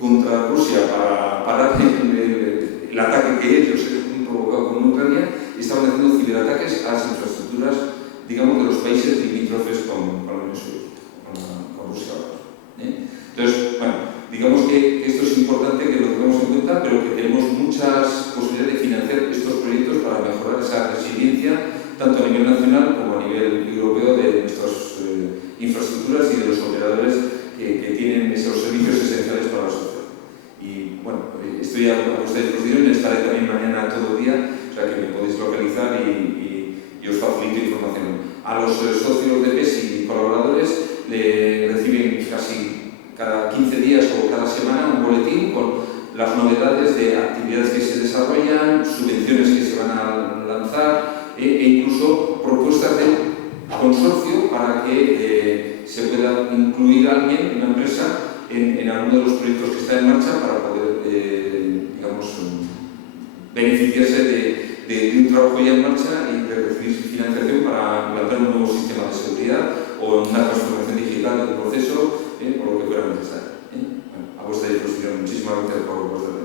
contra Rusia para parar el ataque que ellos han provocado con Ucrania, estaban haciendo ciberataques a las infraestructuras, digamos, de los países limítrofes con la Unión Soviética, con Rusia. Entonces, bueno, digamos que esto es importante que lo tengamos en cuenta, pero que tenemos muchas posibilidades de financiar estos proyectos para mejorar esa resiliencia, tanto a nivel nacional como a nivel europeo, de nuestras infraestructuras y de los operadores que tienen esos servicios esenciales para la sociedad. Y bueno, estoy a vuestra disposición, estaré también mañana todo el día, o sea que me podéis localizar y os facilito información. A los socios de PES y colaboradores le reciben casi cada 15 días o cada semana un boletín con las novedades de actividades que se desarrollan, subvenciones que se van a lanzar e incluso propuestas de consorcio para que se pueda incluir a alguien, una empresa, en alguno de los proyectos que está en marcha para poder, digamos, beneficiarse de un trabajo ya en marcha y de recibir financiación para implantar un nuevo sistema de seguridad o una transformación digital del proceso, o lo que fuera necesario. Bueno, a vuestra disposición. Muchísimas gracias por vuestra atención.